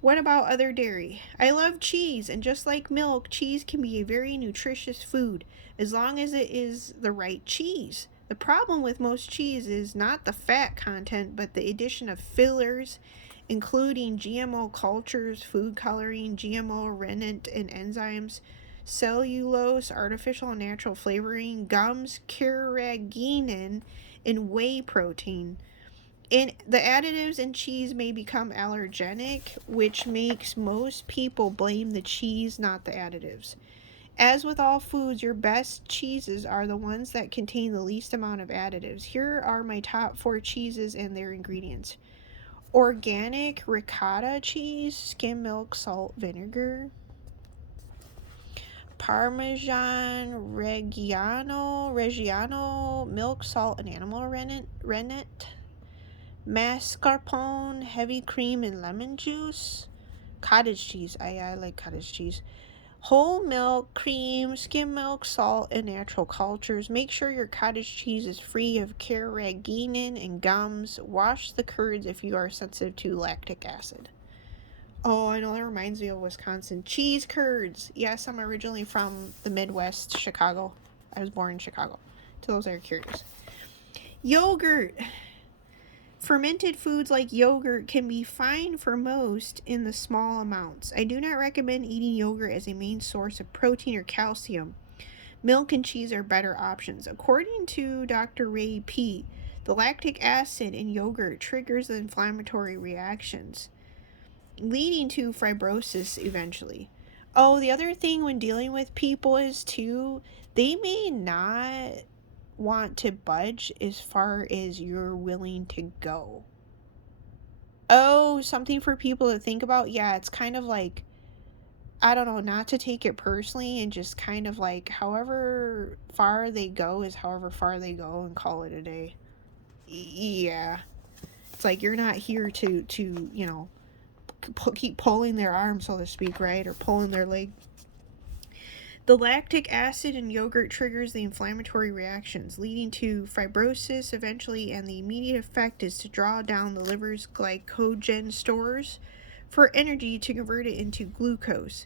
what about other dairy? I love cheese, and just like milk, cheese can be a very nutritious food as long as it is the right cheese. The problem with most cheese is not the fat content, but the addition of fillers, including GMO cultures, food coloring, GMO rennet and enzymes, cellulose, artificial and natural flavoring, gums, carrageenan, and whey protein. And the additives in cheese may become allergenic, which makes most people blame the cheese, not the additives. As with all foods, your best cheeses are the ones that contain the least amount of additives. Here are my top 4 cheeses and their ingredients: organic ricotta cheese, skim milk, salt, vinegar; Parmesan Reggiano, milk, salt, and animal rennet; mascarpone, heavy cream, and lemon juice; cottage cheese. I like cottage cheese. Whole milk, cream, skim milk, salt, and natural cultures. Make sure your cottage cheese is free of carrageenan and gums. Wash the curds if you are sensitive to lactic acid. Oh, I know, that reminds me of Wisconsin. Cheese curds. Yes, I'm originally from the Midwest, Chicago. I was born in Chicago. To those that are curious. Yogurt. Fermented foods like yogurt can be fine for most in the small amounts. I do not recommend eating yogurt as a main source of protein or calcium. Milk and cheese are better options. According to Dr. Ray P., the lactic acid in yogurt triggers the inflammatory reactions, leading to fibrosis eventually. Oh, the other thing when dealing with people is too, they may not want to budge as far as you're willing to go. Oh, something for people to think about. Yeah, it's kind of like, I don't know, not to take it personally and just kind of like however far they go is however far they go and call it a day. Yeah. It's like you're not here to, you know, keep pulling their arm, so to speak, right? Or pulling their leg. The lactic acid in yogurt triggers the inflammatory reactions, leading to fibrosis eventually, and the immediate effect is to draw down the liver's glycogen stores for energy to convert it into glucose.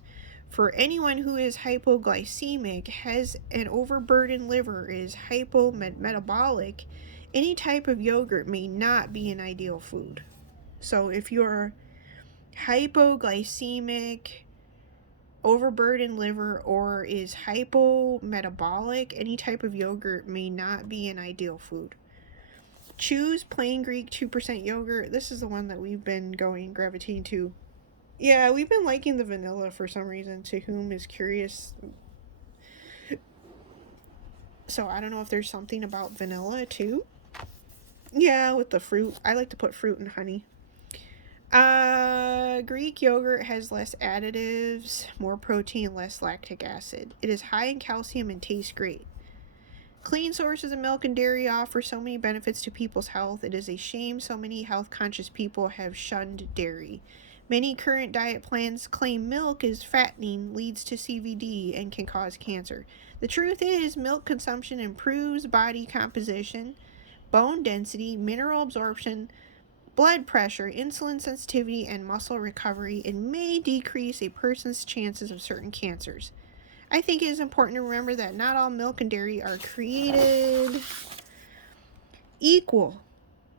For anyone who is hypoglycemic, has an overburdened liver, is hypometabolic, any type of yogurt may not be an ideal food. So if you're hypoglycemic, overburdened liver, or is hypometabolic, any type of yogurt may not be an ideal food. Choose plain Greek 2% yogurt. This is the one that we've been gravitating to. Yeah, we've been liking the vanilla for some reason, to whom is curious. So I don't know if there's something about vanilla too. Yeah, with the fruit. I like to put fruit and honey. Greek yogurt has less additives, more protein, less lactic acid. It is high in calcium and tastes great. Clean sources of milk and dairy offer so many benefits to people's health. It is a shame so many health-conscious people have shunned dairy. Many current diet plans claim milk is fattening, leads to CVD, and can cause cancer. The truth is, milk consumption improves body composition, bone density, mineral absorption, blood pressure, insulin sensitivity, and muscle recovery, and may decrease a person's chances of certain cancers. I think it is important to remember that not all milk and dairy are created equal.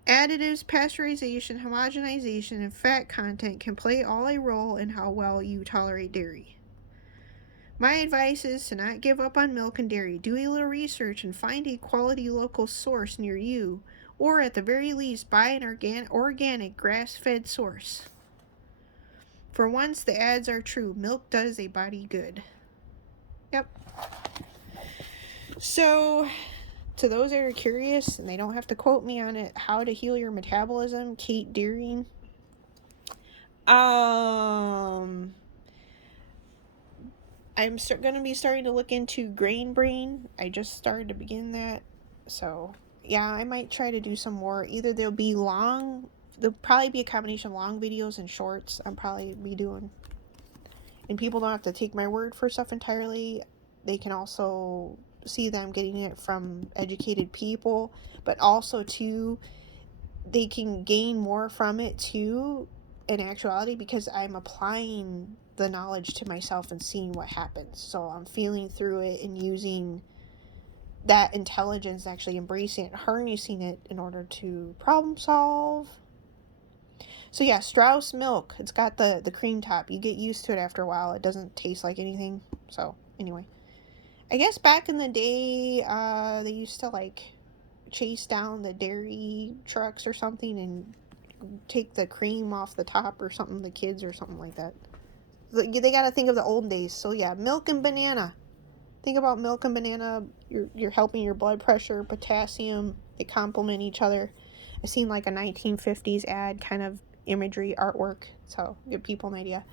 Additives, pasteurization, homogenization, and fat content can play all a role in how well you tolerate dairy. My advice is to not give up on milk and dairy. Do a little research and find a quality local source near you, or at the very least, buy an organic grass-fed source. For once, the ads are true. Milk does a body good. Yep. So, to those that are curious, and they don't have to quote me on it, How to Heal Your Metabolism, Kate Deering. I'm going to be starting to look into Grain Brain. I just started to begin that. So, yeah, I might try to do some more. Either there'll probably be a combination of long videos and shorts I'll probably be doing. And people don't have to take my word for stuff entirely. They can also see that I'm getting it from educated people, but also too, they can gain more from it too in actuality, because I'm applying the knowledge to myself and seeing what happens. So I'm feeling through it and using that intelligence, actually embracing it, harnessing it in order to problem solve. So yeah, Strauss milk, it's got the cream top. You get used to it after a while. It doesn't taste like anything. So anyway, I guess back in the day, they used to like chase down the dairy trucks or something and take the cream off the top or something, the kids or something like that. They got to think of the old days. So yeah, milk and banana. Think about milk and banana. You're helping your blood pressure, potassium. They complement each other. I seen like a 1950s ad kind of imagery artwork, so give people an idea.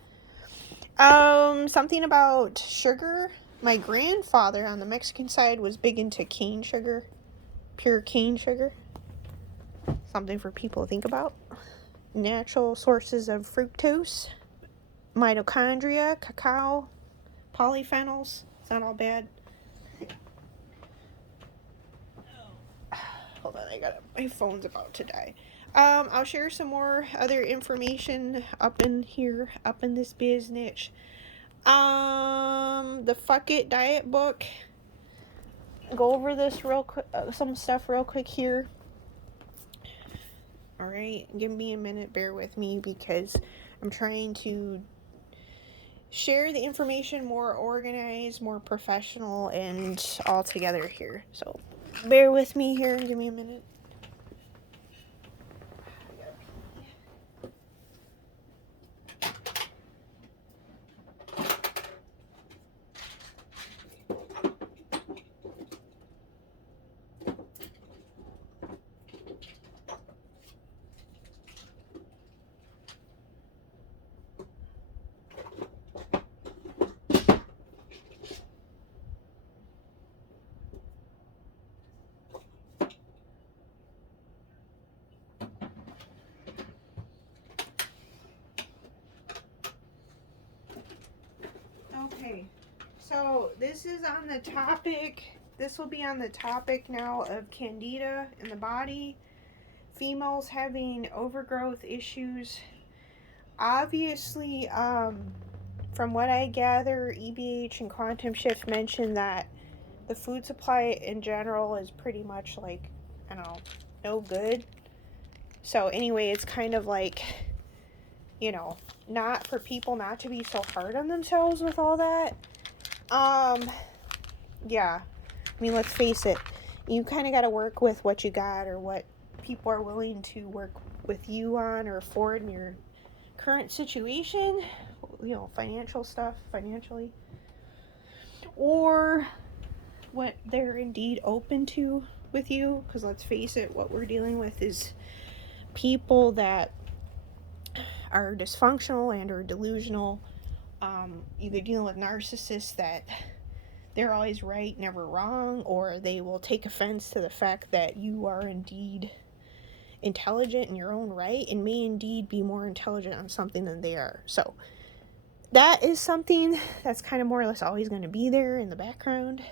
Something about sugar. My grandfather on the Mexican side was big into cane sugar, pure cane sugar. Something for people to think about. Natural sources of fructose, mitochondria, cacao, polyphenols. It's not all bad. Hold on, my phone's about to die. I'll share some more other information up in this business. The Fuck It Diet book. Go over this real quick, some stuff real quick here. Alright, give me a minute, bear with me, because I'm trying to share the information more organized, more professional, and all together here. So, bear with me here and give me a minute. Okay, so this is on the topic, this will be on the topic now of candida in the body, females having overgrowth issues. Obviously, from what I gather, EBH and Quantum Shift mentioned that the food supply in general is pretty much like, I don't know, no good. So anyway, it's kind of like, you know, not for people not to be so hard on themselves with all that. Yeah, I mean, let's face it, you kind of got to work with what you got, or what people are willing to work with you on or afford in your current situation, you know, financially, or what they're indeed open to with you, because let's face it, what we're dealing with is people that are dysfunctional and or delusional. Either dealing with narcissists that they're always right, never wrong, or they will take offense to the fact that you are indeed intelligent in your own right and may indeed be more intelligent on something than they are. So that is something that's kind of more or less always going to be there in the background.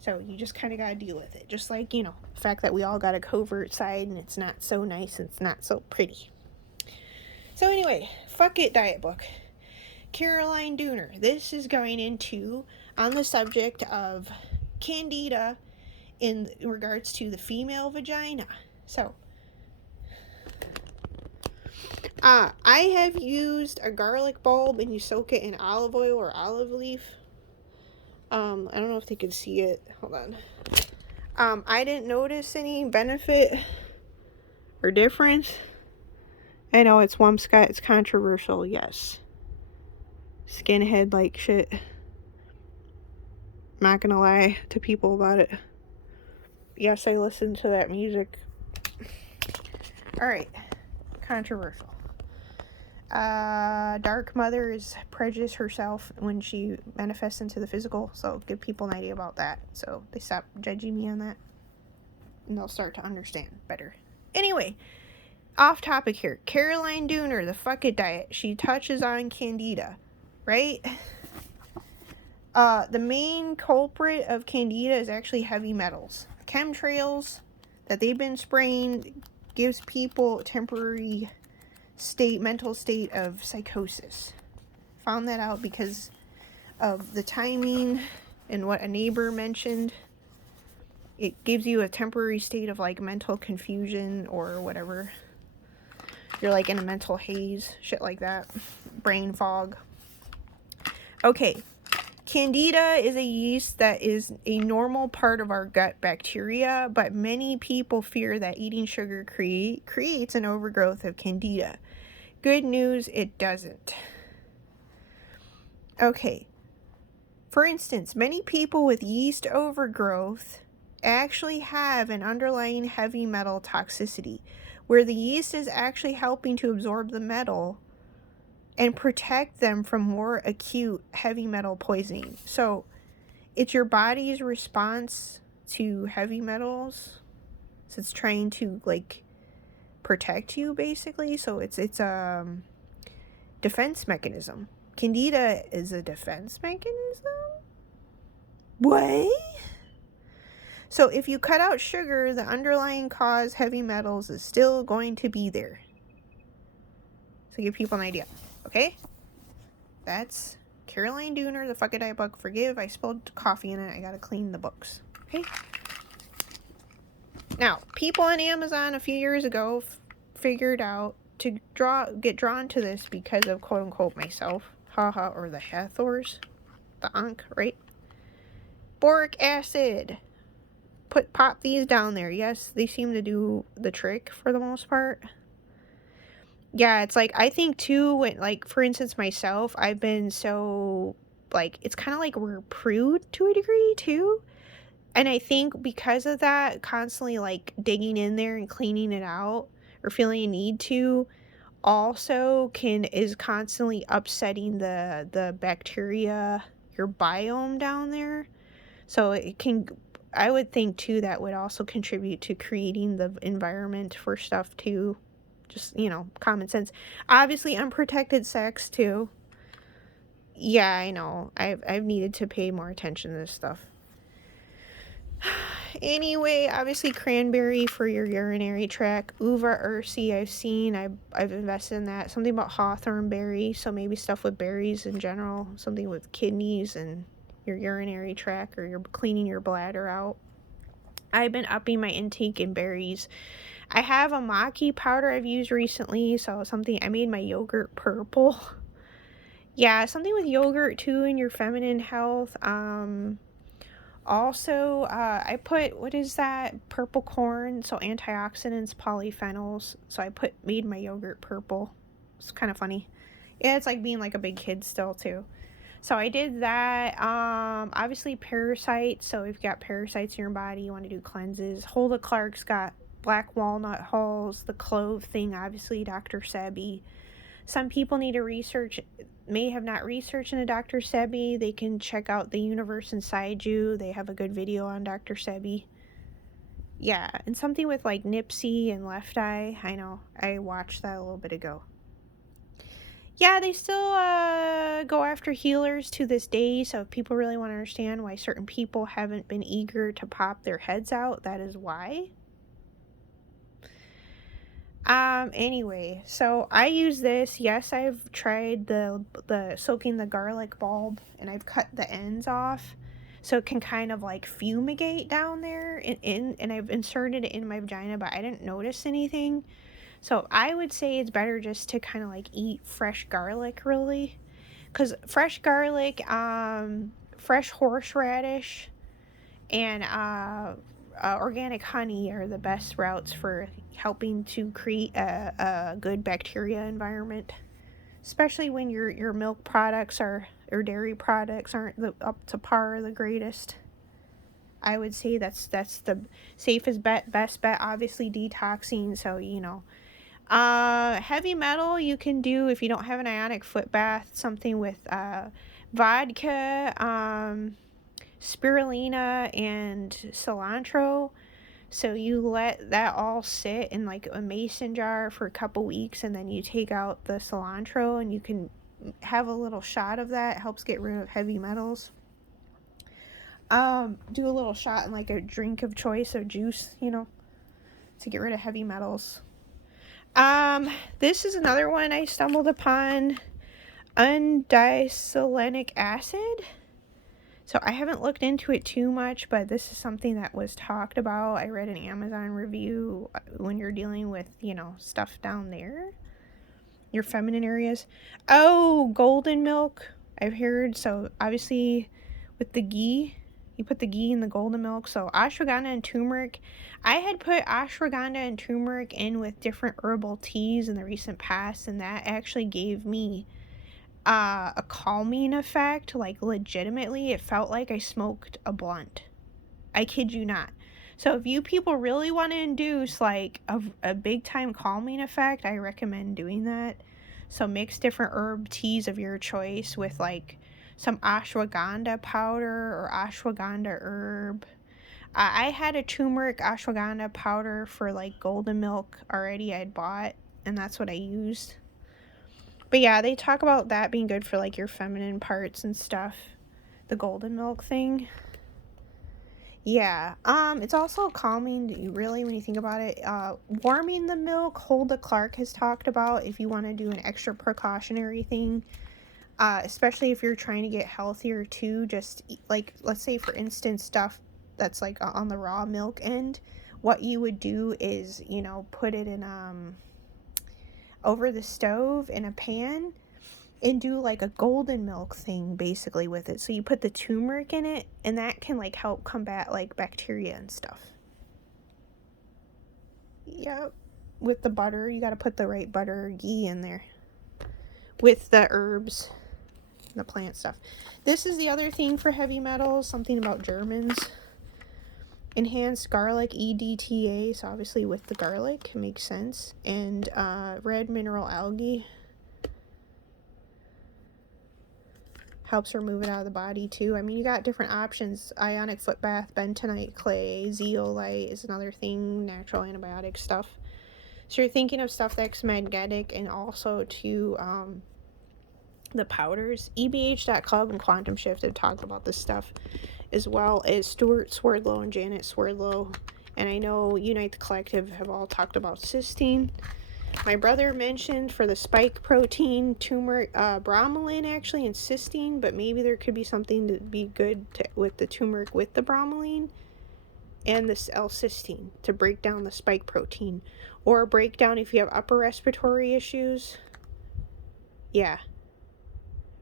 So you just kind of got to deal with it. Just like, the fact that we all got a covert side and it's not so nice and it's not so pretty. So anyway, fuck it, diet book. Caroline Dooner. This is going into on the subject of candida in regards to the female vagina. So, I have used a garlic bulb and you soak it in olive oil or olive leaf. I don't know if they can see it. Hold on. I didn't notice any benefit or difference. I know it's Wumpscott, it's controversial, yes. Skinhead like shit. I'm not gonna lie to people about it. Yes, I listen to that music. Alright. Controversial. Dark Mother is prejudice herself when she manifests into the physical, so give people an idea about that, so they stop judging me on that and they'll start to understand better. Anyway, off topic here. Caroline Dooner, the fuck it diet, she touches on candida, right? The main culprit of candida is actually heavy metals. Chemtrails that they've been spraying gives people temporary mental state of psychosis. Found that out because of the timing and what a neighbor mentioned. It gives you a temporary state of like mental confusion or whatever. You're like in a mental haze, shit like that. Brain fog. Okay. Candida is a yeast that is a normal part of our gut bacteria, but many people fear that eating sugar creates an overgrowth of candida. Good news, it doesn't. Okay. For instance, many people with yeast overgrowth actually have an underlying heavy metal toxicity, where the yeast is actually helping to absorb the metal and protect them from more acute heavy metal poisoning. So it's your body's response to heavy metals. So it's trying to like protect you basically. So it's a defense mechanism. Candida is a defense mechanism? What? So if you cut out sugar, the underlying cause, heavy metals, is still going to be there. So give people an idea. Okay? That's Caroline Dooner, the Fuck It Diet book. Forgive, I spilled coffee in it. I gotta clean the books. Okay? Now, people on Amazon a few years ago figured out to get drawn to this because of quote-unquote myself. Haha, or the Hathors. The Ankh, right? Boric acid. Pop these down there. Yes, they seem to do the trick for the most part. Yeah, it's like, I think too, when, like, for instance, myself, I've been so, like, it's kind of like we're prude to a degree too. And I think because of that, constantly, like, digging in there and cleaning it out or feeling a need to also is constantly upsetting the bacteria, your biome down there. So it can, I would think too, that would also contribute to creating the environment for stuff too. Just, common sense. Obviously, unprotected sex, too. Yeah, I know. I've needed to pay more attention to this stuff. Anyway, obviously, cranberry for your urinary tract. Uva ursi, I've seen. I've invested in that. Something about hawthorn berry. So maybe stuff with berries in general. Something with kidneys and your urinary tract, or you're cleaning your bladder out. I've been upping my intake in berries. I have a maki powder I've used recently, so I made my yogurt purple. Yeah, something with yogurt too in your feminine health. Also, I put, what is that? Purple corn, so antioxidants, polyphenols. So I made my yogurt purple. It's kind of funny. Yeah, it's like being like a big kid still too. So I did that. Obviously parasites. So if you've got parasites in your body, you want to do cleanses. Hulda Clark's got black walnut hulls, the clove thing, obviously, Dr. Sebi. Some people need to research, may have not researched into Dr. Sebi. They can check out The Universe Inside You. They have a good video on Dr. Sebi. Yeah, and something with like Nipsey and Left Eye. I know, I watched that a little bit ago. Yeah, they still go after healers to this day. So if people really want to understand why certain people haven't been eager to pop their heads out, that is why. Anyway, so I use this. Yes, I've tried the soaking the garlic bulb, and I've cut the ends off so it can kind of like fumigate down there and I've inserted it in my vagina, but I didn't notice anything. So I would say it's better just to kind of like eat fresh garlic, really, because fresh garlic, fresh horseradish, and organic honey are the best routes for helping to create a good bacteria environment, especially when your milk products or dairy products aren't up to par the greatest. I would say that's the safest bet, best bet. Obviously detoxing, so heavy metal you can do if you don't have an ionic foot bath, something with vodka, spirulina, and cilantro. So you let that all sit in like a mason jar for a couple weeks, and then you take out the cilantro and you can have a little shot of that. It helps get rid of heavy metals. Do a little shot in like a drink of choice of juice, to get rid of heavy metals. This is another one I stumbled upon, undiselenic acid. So I haven't looked into it too much, but this is something that was talked about. I read an Amazon review when you're dealing with, stuff down there, your feminine areas. Oh, golden milk, I've heard. So obviously with the ghee, you put the ghee in the golden milk. So ashwagandha and turmeric. I had put ashwagandha and turmeric in with different herbal teas in the recent past, and that actually gave me a calming effect. Like legitimately, it felt like I smoked a blunt. I kid you not. So if you people really want to induce like a big time calming effect, I recommend doing that. So mix different herb teas of your choice with like some ashwagandha powder or ashwagandha herb. I had a turmeric ashwagandha powder for like golden milk already I'd bought, and that's what I used. But yeah, they talk about that being good for like your feminine parts and stuff. The golden milk thing. Yeah. It's also calming, really, when you think about it. Warming the milk, Hulda Clark has talked about if you want to do an extra precautionary thing. Especially if you're trying to get healthier too. Just like, let's say for instance, stuff that's like on the raw milk end. What you would do is, put it in over the stove in a pan and do like a golden milk thing basically with it. So you put the turmeric in it, and that can like help combat like bacteria and stuff. Yep. With the butter, you got to put the right butter or ghee in there with the herbs, the plant stuff. This is the other thing for heavy metals, something about Germans. Enhanced garlic, EDTA, so obviously with the garlic, it makes sense. And red mineral algae helps remove it out of the body too. I mean, you got different options. Ionic foot bath, bentonite clay, zeolite is another thing, natural antibiotic stuff. So you're thinking of stuff that's magnetic, and also to the powders. EBH.club and Quantum Shift have talked about this stuff, as well as Stuart Swerdlow and Janet Swerdlow. And I know Unite the Collective have all talked about cysteine. My brother mentioned for the spike protein, turmeric, bromelain actually, and cysteine, but maybe there could be something to be good with the turmeric with the bromelain and this L-cysteine to break down the spike protein, or break down if you have upper respiratory issues. Yeah.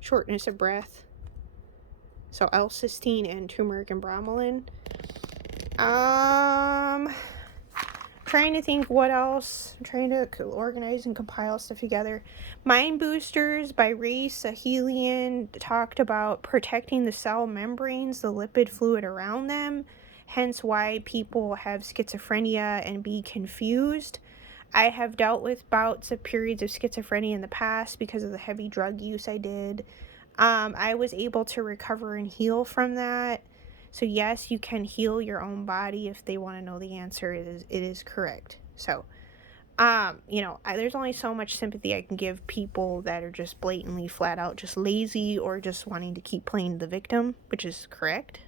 Shortness of breath. So L-cysteine and turmeric and bromelain. Trying to think what else. I'm trying to organize and compile stuff together. Mind Boosters by Ray Sahelian talked about protecting the cell membranes, the lipid fluid around them, hence why people have schizophrenia and be confused. I have dealt with bouts of periods of schizophrenia in the past because of the heavy drug use I did. I was able to recover and heal from that. So yes, you can heal your own body. If they want to know the answer, it is correct. So, there's only so much sympathy I can give people that are just blatantly flat out just lazy or just wanting to keep playing the victim, which is correct.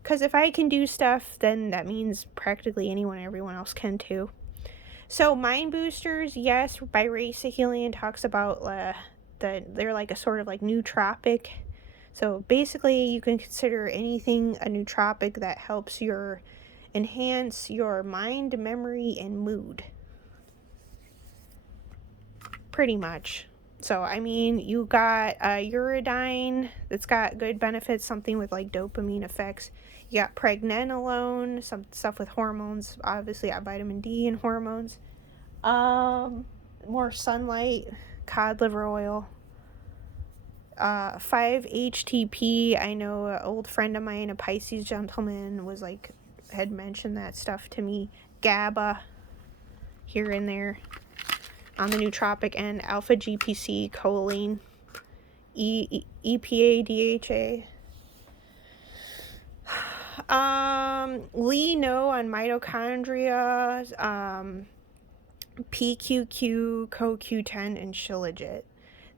Because if I can do stuff, then that means practically anyone and everyone else can too. So mind boosters, yes, by Ray Sahelian talks about they're like a sort of like nootropic. So basically, you can consider anything a nootropic that helps enhance your mind, memory, and mood. Pretty much. So, I mean, you got Uridine that's got good benefits, something with like dopamine effects. You got pregnenolone, some stuff with hormones, obviously got vitamin D and hormones. More sunlight, cod liver oil. 5-HTP, I know an old friend of mine, a Pisces gentleman, had mentioned that stuff to me. GABA, here and there, on the nootropic end. Alpha GPC, choline, EPA, DHA. Lee No on mitochondria, PQQ, CoQ10, and Shilajit.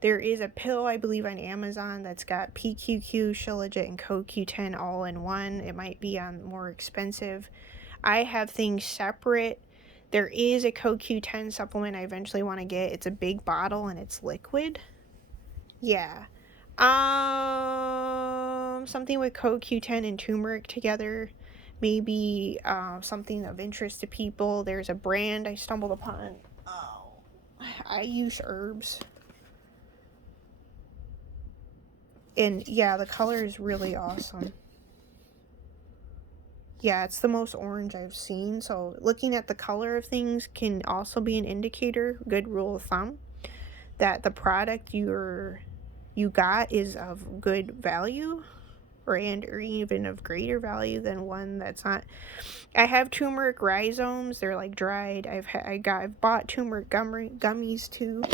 There is a pill, I believe, on Amazon that's got PQQ, Shilajit, and CoQ10 all in one. It might be on more expensive. I have things separate. There is a CoQ10 supplement I eventually want to get. It's a big bottle and it's liquid. Yeah. Something with CoQ10 and turmeric together. Maybe something of interest to people. There's a brand I stumbled upon. I use herbs. And yeah, the color is really awesome. Yeah, it's the most orange I've seen. So looking at the color of things can also be an indicator, good rule of thumb, that the product you got is of good value or even of greater value than one that's not. I have turmeric rhizomes. They're like dried. I've bought turmeric gummies too.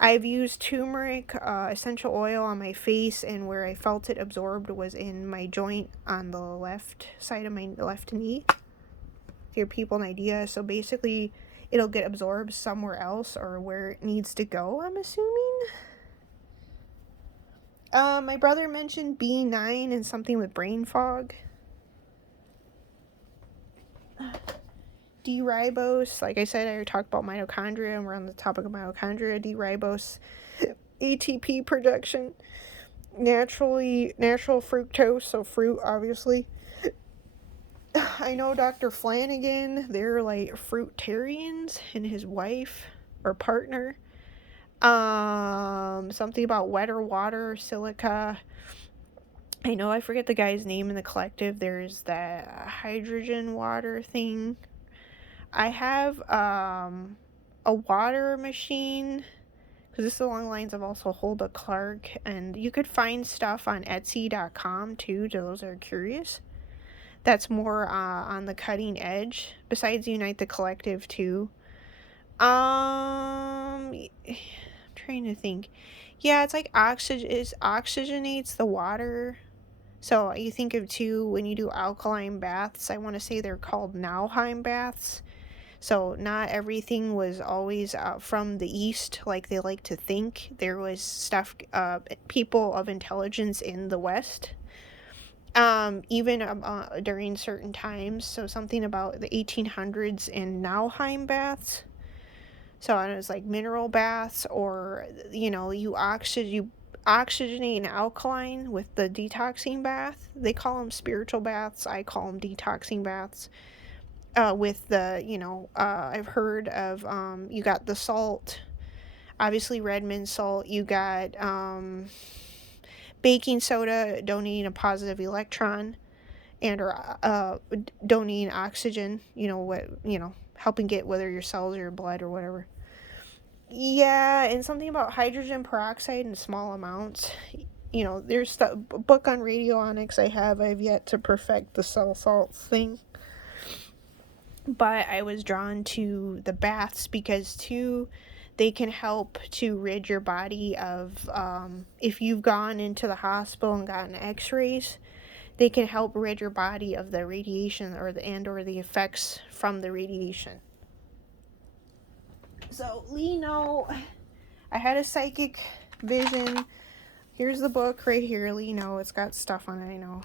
I've used turmeric essential oil on my face, and where I felt it absorbed was in my joint on the left side of my left knee. To give people an idea. So basically, it'll get absorbed somewhere else or where it needs to go, I'm assuming. My brother mentioned B9 and something with brain fog. D-ribose, like I said, I already talked about mitochondria, and we're on the topic of mitochondria. D-ribose, ATP production, natural fructose, so fruit, obviously. I know Dr. Flanagan, they're like fruitarians, and his wife or partner. Something about wetter water, silica. I know I forget the guy's name in the collective. There's that hydrogen water thing. I have a water machine, because this is along the lines of also Hulda Clark, and you could find stuff on Etsy.com too, to those that are curious. That's more on the cutting edge, besides Unite the Collective too. I'm trying to think. Yeah, it's like it oxygenates the water. So you think of too, when you do alkaline baths, I want to say they're called Nauheim baths. So not everything was always from the East like they like to think. There was stuff, people of intelligence in the West, even during certain times. So something about the 1800s and Nauheim baths. So it was like mineral baths, or you oxygenate an alkaline with the detoxing bath. They call them spiritual baths. I call them detoxing baths. With the, I've heard of, you got the salt, obviously Redmond salt, you got baking soda donating a positive electron and or donating oxygen, helping get whether your cells or your blood or whatever. Yeah, and something about hydrogen peroxide in small amounts. There's the book on radionics I've yet to perfect the cell salts thing. but I was drawn to the baths because, two, they can help to rid your body of, if you've gone into the hospital and gotten x-rays, they can help rid your body of the radiation or the effects from the radiation. So, Lee, no, I had a psychic vision. Here's the book right here, Lee. No, it's got stuff on it, I know.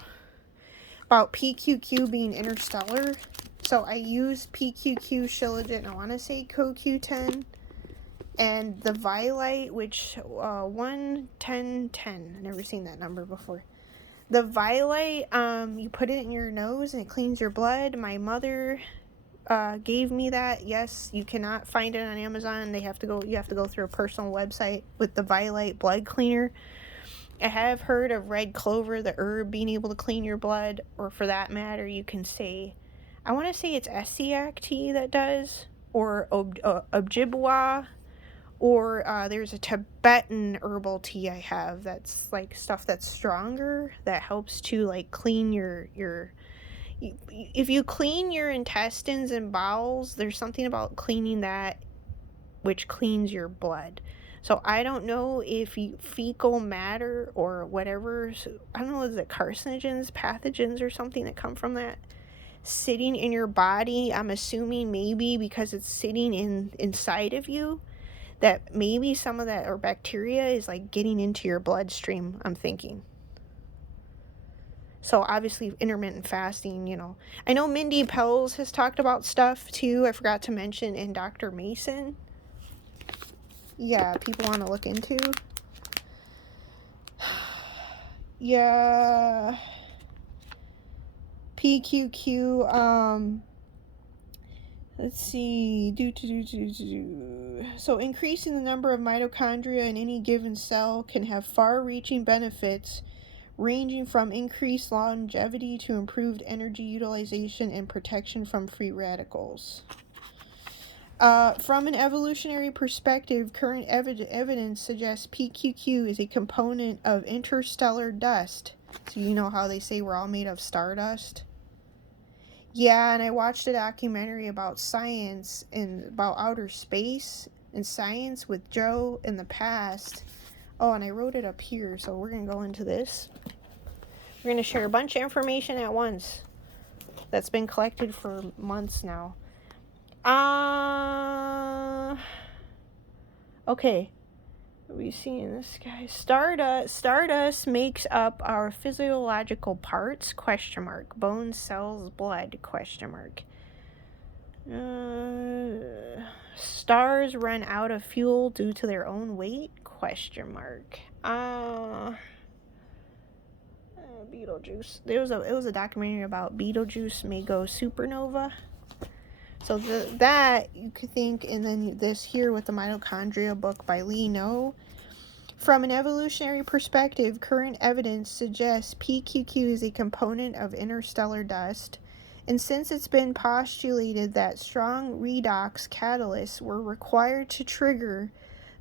About PQQ being interstellar. So I used PQQ, Shilajit, and I want to say CoQ10. And the Violite, which, 11010. I've never seen that number before. The Violite, you put it in your nose and it cleans your blood. My mother gave me that. Yes, you cannot find it on Amazon. You have to go through a personal website with the Violite blood cleaner. I have heard of red clover, the herb, being able to clean your blood, or for that matter, you can say, I want to say it's Essiac tea that does, or Ojibwa, or there's a Tibetan herbal tea I have that's like stuff that's stronger that helps to like clean your if you clean your intestines and bowels, there's something about cleaning that which cleans your blood. So I don't know if fecal matter or whatever, I don't know, is it carcinogens, pathogens, or something that come from that sitting in your body? I'm assuming maybe because it's sitting inside of you, that maybe some of that or bacteria is like getting into your bloodstream, I'm thinking. So obviously intermittent fasting, you know. I know Mindy Pelz has talked about stuff too. I forgot to mention in Dr. Mason. Yeah, people want to look into. Yeah. PQQ, let's see. So increasing the number of mitochondria in any given cell can have far-reaching benefits, ranging from increased longevity to improved energy utilization and protection from free radicals. From an evolutionary perspective, current evidence suggests PQQ is a component of interstellar dust. So you know how they say we're all made of stardust? Yeah, and I watched a documentary about science and about outer space and science with Joe in the past. Oh, and I wrote it up here, so we're going to go into this. We're going to share a bunch of information at once that's been collected for months now. Okay. What are we seeing this guy? Stardust makes up our physiological parts, ? Bones, cells, blood, ? Stars run out of fuel due to their own weight, ? Betelgeuse. It was a documentary about Betelgeuse may go supernova. So that you could think, and then this here with the mitochondria book by Lee No. From an evolutionary perspective, current evidence suggests PQQ is a component of interstellar dust, and since it's been postulated that strong redox catalysts were required to trigger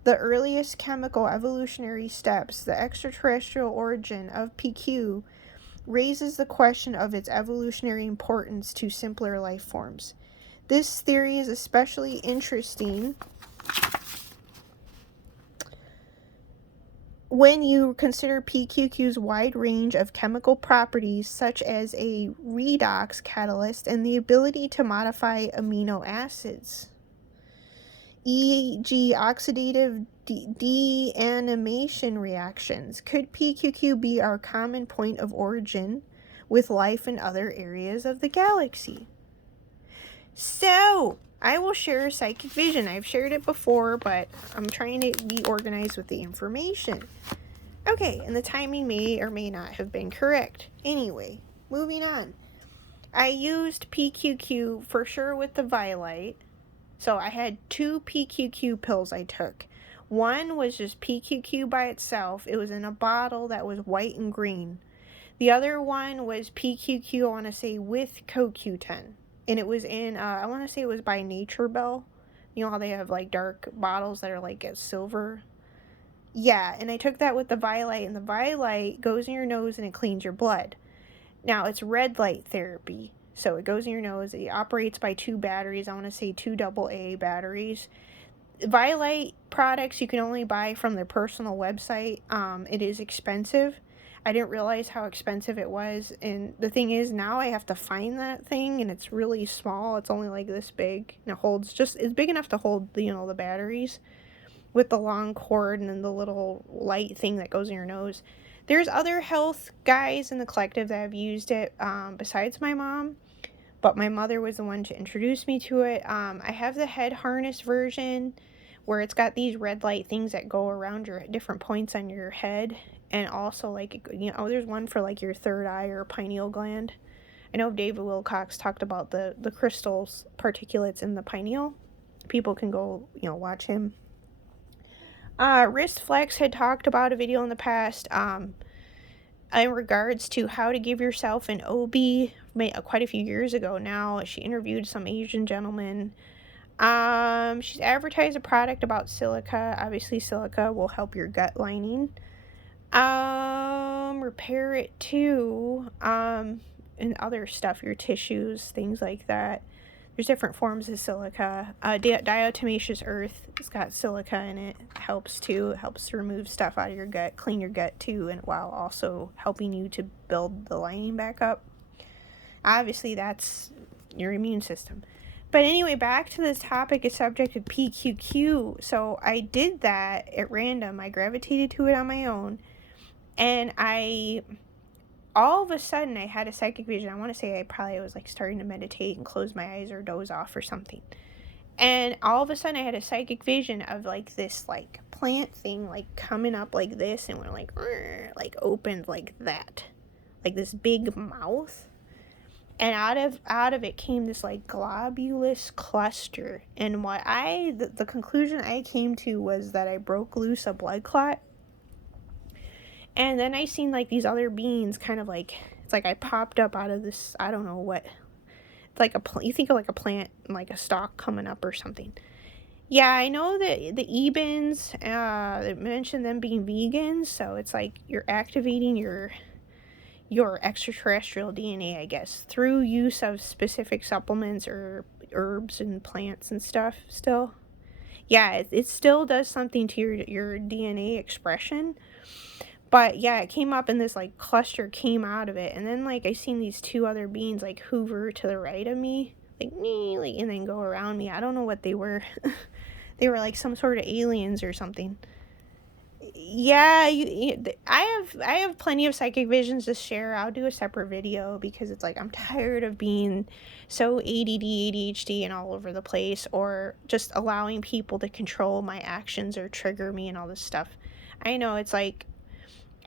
the earliest chemical evolutionary steps, the extraterrestrial origin of PQ raises the question of its evolutionary importance to simpler life forms. This theory is especially interesting when you consider PQQ's wide range of chemical properties, such as a redox catalyst and the ability to modify amino acids, e.g. oxidative deamination reactions. Could PQQ be our common point of origin with life in other areas of the galaxy? So, I will share a psychic vision. I've shared it before, but I'm trying to be organized with the information. Okay, and the timing may or may not have been correct. Anyway, moving on. I used PQQ for sure with the Violite. So I had 2 PQQ pills I took. One was just PQQ by itself. It was in a bottle that was white and green. The other one was PQQ, I want to say, with CoQ10. And it was in, I want to say it was by Nature Bell. You know how they have like dark bottles that are like a silver? Yeah, and I took that with the Violite, and the Violite goes in your nose and it cleans your blood. Now, it's red light therapy. So it goes in your nose. It operates by 2 batteries. I want to say 2 AA batteries. Vialite products you can only buy from their personal website. It is expensive. I didn't realize how expensive it was, and the thing is, now I have to find that thing, and it's really small. It's only like this big, and it holds just, it's big enough to hold the, the batteries with the long cord and then the little light thing that goes in your nose. There's other health guys in the collective that have used it, besides my mom, but my mother was the one to introduce me to it. I have the head harness version where it's got these red light things that go around your different points on your head, and also like, there's one for like your third eye or pineal gland. I know David Wilcox talked about the crystals, particulates in the pineal. People can go, watch him. Wristflex had talked about a video in the past, in regards to how to give yourself an OB, quite a few years ago now. She interviewed some Asian gentleman. She's advertised a product about silica. Obviously, silica will help your gut lining. Repair it too. And other stuff, your tissues, things like that. There's different forms of silica. Diatomaceous earth, it's got silica in it. Helps too. It helps to remove stuff out of your gut, clean your gut too, and while also helping you to build the lining back up. Obviously, that's your immune system. But anyway, back to this topic, a subject of PQQ. So I did that at random. I gravitated to it on my own. And all of a sudden, I had a psychic vision. I want to say I probably was like starting to meditate and close my eyes or doze off or something. And all of a sudden, I had a psychic vision of like this like plant thing like coming up like this, and went like opened like that, like this big mouth. And out of it came this like globulous cluster. And what the conclusion I came to was that I broke loose a blood clot. And then I seen like these other beings kind of like, it's like I popped up out of this, I don't know what. It's like you think of like a plant, like a stalk coming up or something. Yeah, I know that the Ebens, they mentioned them being vegans, so it's like you're activating your extraterrestrial DNA, I guess, through use of specific supplements or herbs and plants and stuff still. Yeah, it still does something to your DNA expression. But yeah, it came up and this like cluster came out of it. And then like I seen these 2 other beings like hover to the right of me, like and then go around me. I don't know what they were. They were like some sort of aliens or something. Yeah, I have plenty of psychic visions to share. I'll do a separate video because it's like I'm tired of being so ADD, ADHD, and all over the place, or just allowing people to control my actions or trigger me and all this stuff. I know it's like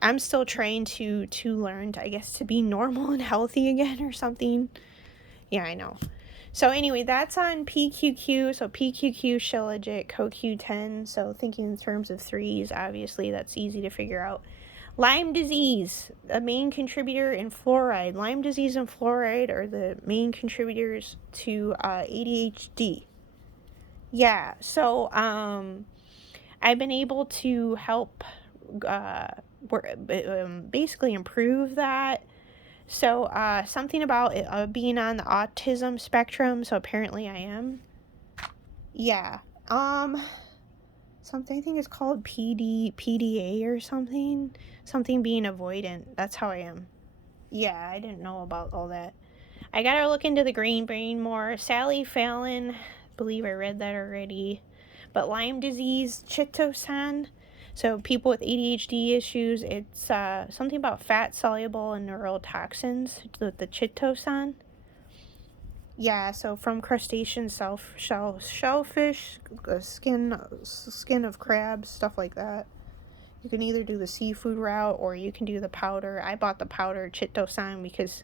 I'm still trying to learn to, I guess, to be normal and healthy again or something. Yeah, I know. So anyway, that's on PQQ. So PQQ, Shilajit, CoQ10. So thinking in terms of threes, obviously that's easy to figure out. Lyme disease, a main contributor in fluoride. Lyme disease and fluoride are the main contributors to ADHD. Yeah, so I've been able to help basically improve that. So something about being on the autism spectrum, so apparently I am. Yeah. Something I think it's called PDA or something being avoidant. That's how I am. Yeah, I didn't know about all that. I gotta look into the green brain more. Sally Fallon, I believe I read that already. But Lyme disease, chitosan. So people with ADHD issues, it's something about fat soluble and neurotoxins, the chitosan. Yeah, so from crustacean, shellfish, skin of crabs, stuff like that. You can either do the seafood route or you can do the powder. I bought the powder chitosan because,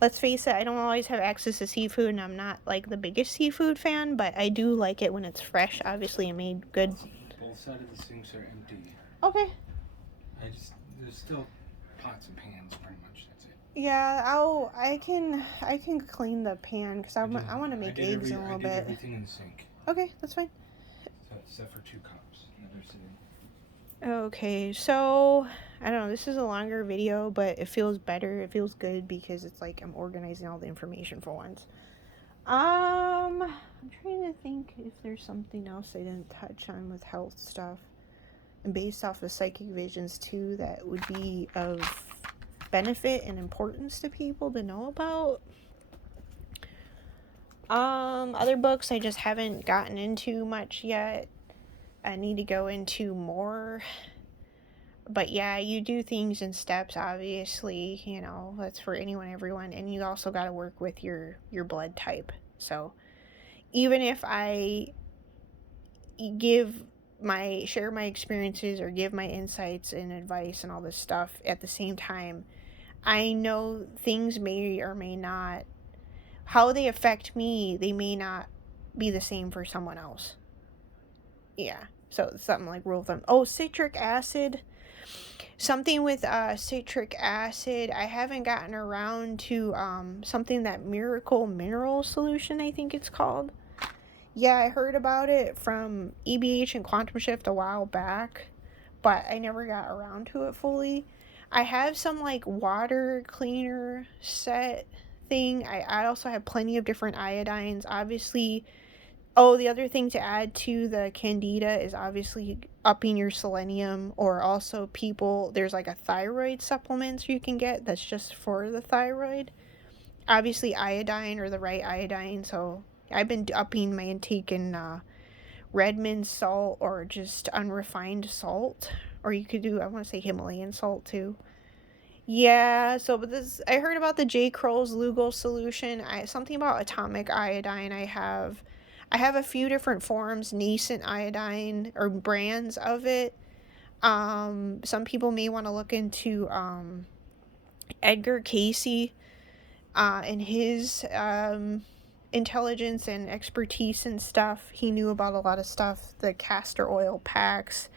let's face it, I don't always have access to seafood, and I'm not like the biggest seafood fan, but I do like it when it's fresh, obviously, and made good. Both sides of the sinks are empty. Okay. There's still pots and pans, pretty much. That's it. Yeah, I can clean the pan because I want to make eggs in a little bit. I did everything in the sink. Okay, that's fine. So, except for 2 cups that are sitting. Okay, so I don't know, this is a longer video, but it feels better. It feels good because it's like I'm organizing all the information for once. I'm trying to think if there's something else I didn't touch on with health stuff. And based off of psychic visions too, that would be of benefit and importance to people to know about. Other books I just haven't gotten into much yet. I need to go into more. But yeah, you do things in steps, obviously, you know, that's for anyone, everyone. And you also got to work with your blood type. So even if I share my experiences or give my insights and advice and all this stuff at the same time, I know things may or may not, how they affect me, they may not be the same for someone else. Yeah. So something like rule of thumb. Oh, citric acid. Something with citric acid. I haven't gotten around to something that Miracle Mineral Solution, I think it's called. Yeah, I heard about it from EBH and Quantum Shift a while back, but I never got around to it fully. I have some like water cleaner set thing. I also have plenty of different iodines. Obviously, oh, the other thing to add to the Candida is obviously upping your selenium, or also there's like a thyroid supplement you can get that's just for the thyroid. Obviously iodine, or the right iodine, so I've been upping my intake in Redmond salt, or just unrefined salt, or you could do, I want to say Himalayan salt too. Yeah, so but I heard about the J. Crow's Lugo solution. Something about atomic iodine. I have a few different forms, nascent iodine or brands of it. Some people may want to look into Edgar Casey and his intelligence and expertise and stuff. He knew about a lot of stuff. The castor oil packs.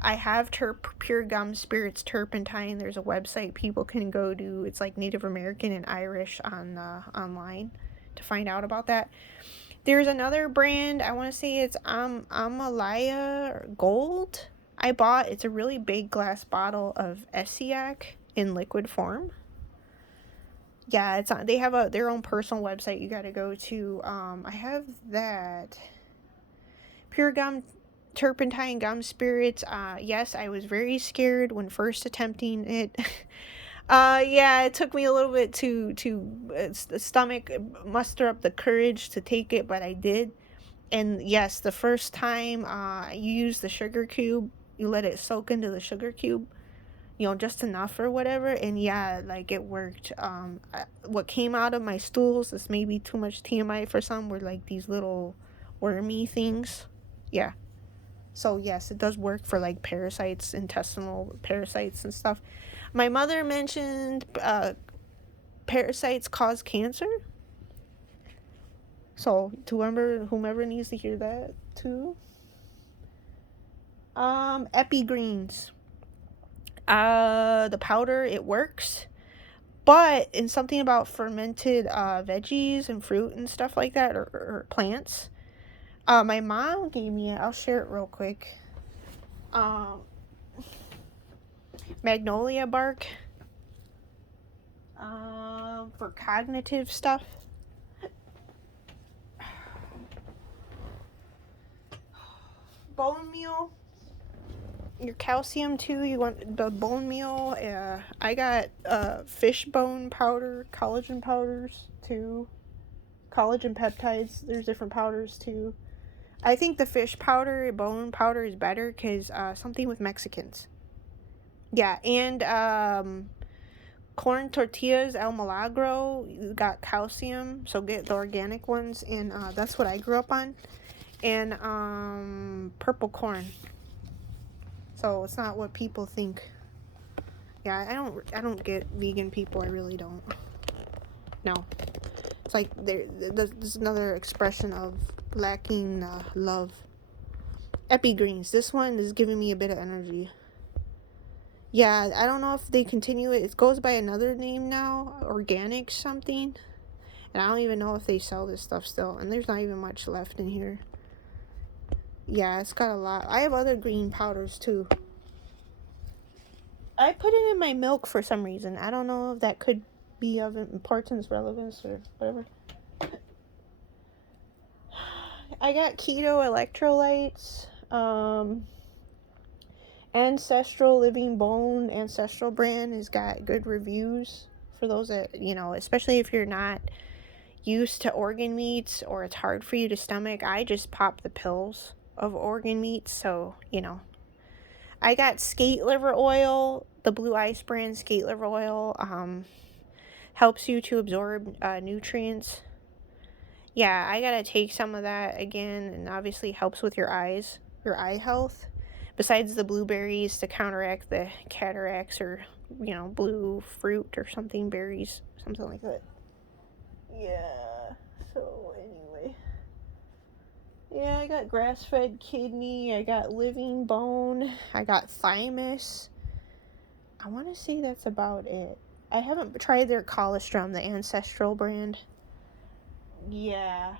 I have Pure Gum Spirits Turpentine. There's a website people can go to. It's like Native American and Irish on online to find out about that. There's another brand, I want to say it's Amalaya Gold. I bought, it's a really big glass bottle of Essiac in liquid form. Yeah, they have their own personal website you got to go to. I have that. Pure Gum Turpentine Gum Spirits. Yes, I was very scared when first attempting it. Yeah, it took me a little bit to the stomach muster up the courage to take it, but I did. And yes, the first time you use the sugar cube, you let it soak into the sugar cube, you know, just enough or whatever, and yeah, like it worked. What came out of my stools, this may be too much TMI for some, were like these little wormy things. Yeah. So yes, it does work for like parasites, intestinal parasites and stuff. My mother mentioned parasites cause cancer. So to whomever needs to hear that too. Epigreens. The powder, it works. But in something about fermented veggies and fruit and stuff like that, or plants. My mom gave me it. I'll share it real quick. Magnolia bark. For cognitive stuff. Bone meal. Your calcium too. You want the bone meal. I got fish bone powder, collagen powders too. Collagen peptides. There's different powders too. I think the fish powder, bone powder is better because something with Mexicans. Yeah, and corn tortillas, El Milagro, got calcium, so get the organic ones, and that's what I grew up on. And purple corn. So it's not what people think. Yeah, I don't get vegan people. I really don't. No, it's like there's another expression of lacking love. Epigreens. This one is giving me a bit of energy. Yeah, I don't know if they continue it. It goes by another name now, organic something. And I don't even know if they sell this stuff still. And there's not even much left in here. Yeah, it's got a lot. I have other green powders too. I put it in my milk for some reason. I don't know if that could be of importance, relevance, or whatever. I got keto electrolytes. Ancestral Living Bone Ancestral brand has got good reviews for those that, especially if you're not used to organ meats or it's hard for you to stomach. I just pop the pills of organ meats, so, I got skate liver oil, the Blue Ice brand skate liver oil, helps you to absorb nutrients. Yeah, I gotta take some of that again, and obviously helps with your eyes, your eye health. Besides the blueberries to counteract the cataracts, or, blue fruit or something, berries, something like that. Yeah, so anyway. Yeah, I got grass-fed kidney, I got living bone, I got thymus. I want to say that's about it. I haven't tried their colostrum, the ancestral brand. Yeah.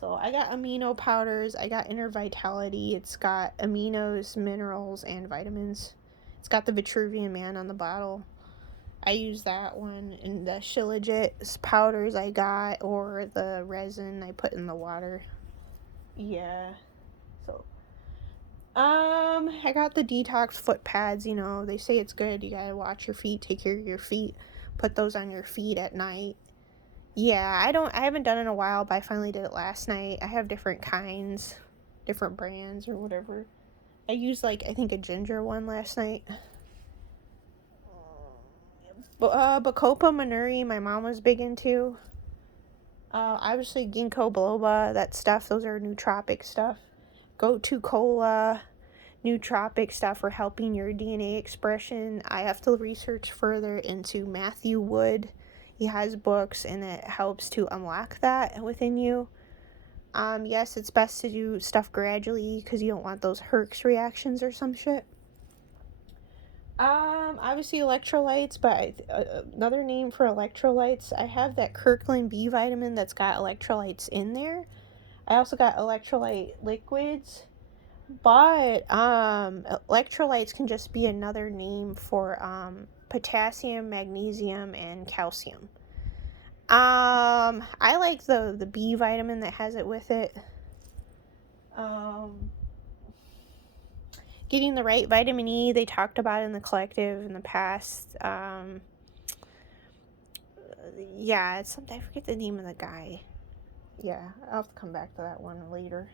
So I got amino powders, I got Inner Vitality, it's got aminos, minerals, and vitamins. It's got the Vitruvian Man on the bottle. I use that one, and the Shilajit powders I got, or the resin I put in the water. Yeah. So, I got the detox foot pads. They say it's good. You gotta watch your feet, take care of your feet, put those on your feet at night. Yeah, I haven't done it in a while, but I finally did it last night. I have different kinds, different brands or whatever. I used, I think a ginger one last night. Bacopa Manuri, my mom was big into. Obviously ginkgo biloba, that stuff, those are nootropic stuff. Gotu kola, nootropic stuff for helping your DNA expression. I have to research further into Matthew Wood. He has books, and it helps to unlock that within you. Yes, it's best to do stuff gradually because you don't want those Herx reactions or some shit. Obviously electrolytes, but another name for electrolytes, I have that Kirkland B vitamin that's got electrolytes in there. I also got electrolyte liquids, but electrolytes can just be another name for potassium, magnesium, and calcium. I like the B vitamin that has it with it. Getting the right vitamin E, they talked about in the collective in the past. Yeah, it's something, I forget the name of the guy. Yeah, I'll have to come back to that one later.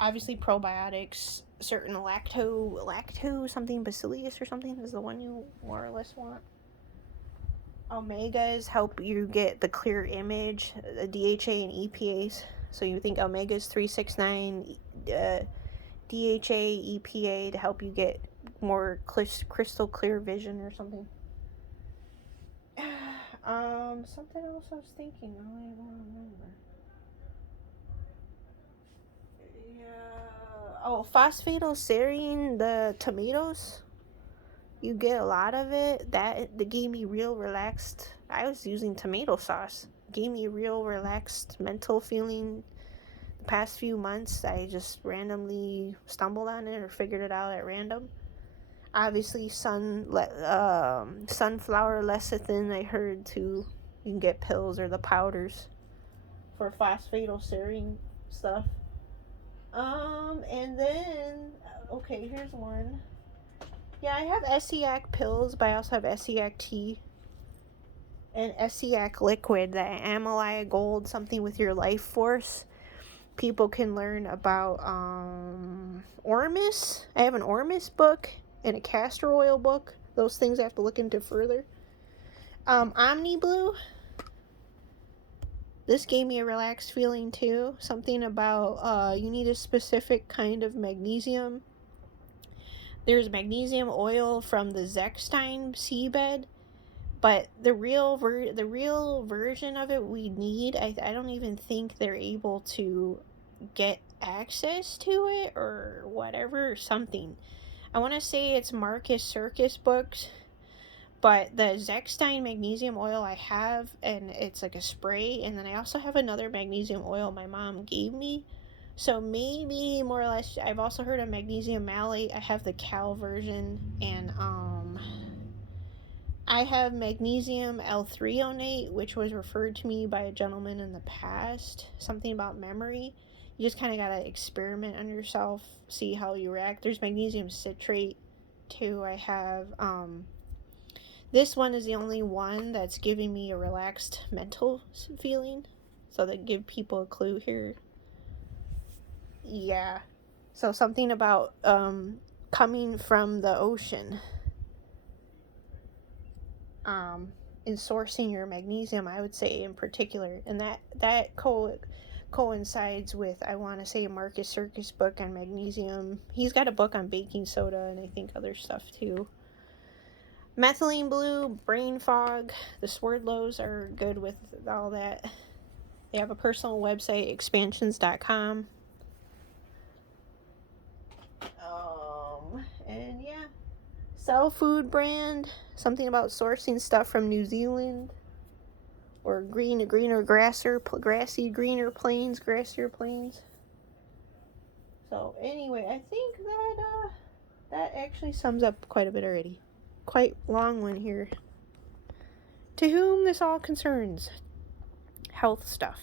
Obviously, probiotics, certain lacto something, bacillus or something is the one you more or less want. Omegas help you get the clear image, the DHA and EPAs. So you think omegas 369, DHA, EPA to help you get more crystal clear vision or something. Something else I was thinking. Now I don't remember. Yeah. Oh, phosphatidylserine, the tomatoes. You get a lot of it. That gave me real relaxed. I was using tomato sauce. Gave me a real relaxed mental feeling. The past few months, I just randomly stumbled on it or figured it out at random. Obviously, sunflower lecithin, I heard too. You can get pills or the powders for phosphatidylserine stuff. And then, okay, here's one. Yeah, I have Essiac pills, but I also have Essiac tea and Essiac liquid, that Amalaya Gold, something with your life force. People can learn about Ormus. I have an Ormus book and a castor oil book. Those things I have to look into further. Omni Blue. This gave me a relaxed feeling too. Something about you need a specific kind of magnesium. There's magnesium oil from the Zechstein seabed, but the real version of it we need, I don't even think they're able to get access to it or whatever, or something. I want to say it's Marcus Circus books, but the Zechstein magnesium oil I have, and it's like a spray, and then I also have another magnesium oil my mom gave me. So maybe more or less, I've also heard of magnesium malate. I have the Cal version, and I have magnesium L-threonate, which was referred to me by a gentleman in the past. Something about memory. You just kind of gotta experiment on yourself, see how you react. There's magnesium citrate too. I have this one is the only one that's giving me a relaxed mental feeling. So that give people a clue here. Yeah. So something about coming from the ocean. In sourcing your magnesium, I would say in particular, and that coincides with, I want to say, Marcus Circus book on magnesium. He's got a book on baking soda and I think other stuff too. Methylene blue, brain fog. The Swerdlows are good with all that. They have a personal website, expansions.com. And yeah. Cell Food brand. Something about sourcing stuff from New Zealand. Or greener, grassy, greener plains, grassier plains. So anyway, I think that actually sums up quite a bit already. Quite long one here. To whom this all concerns. Health stuff.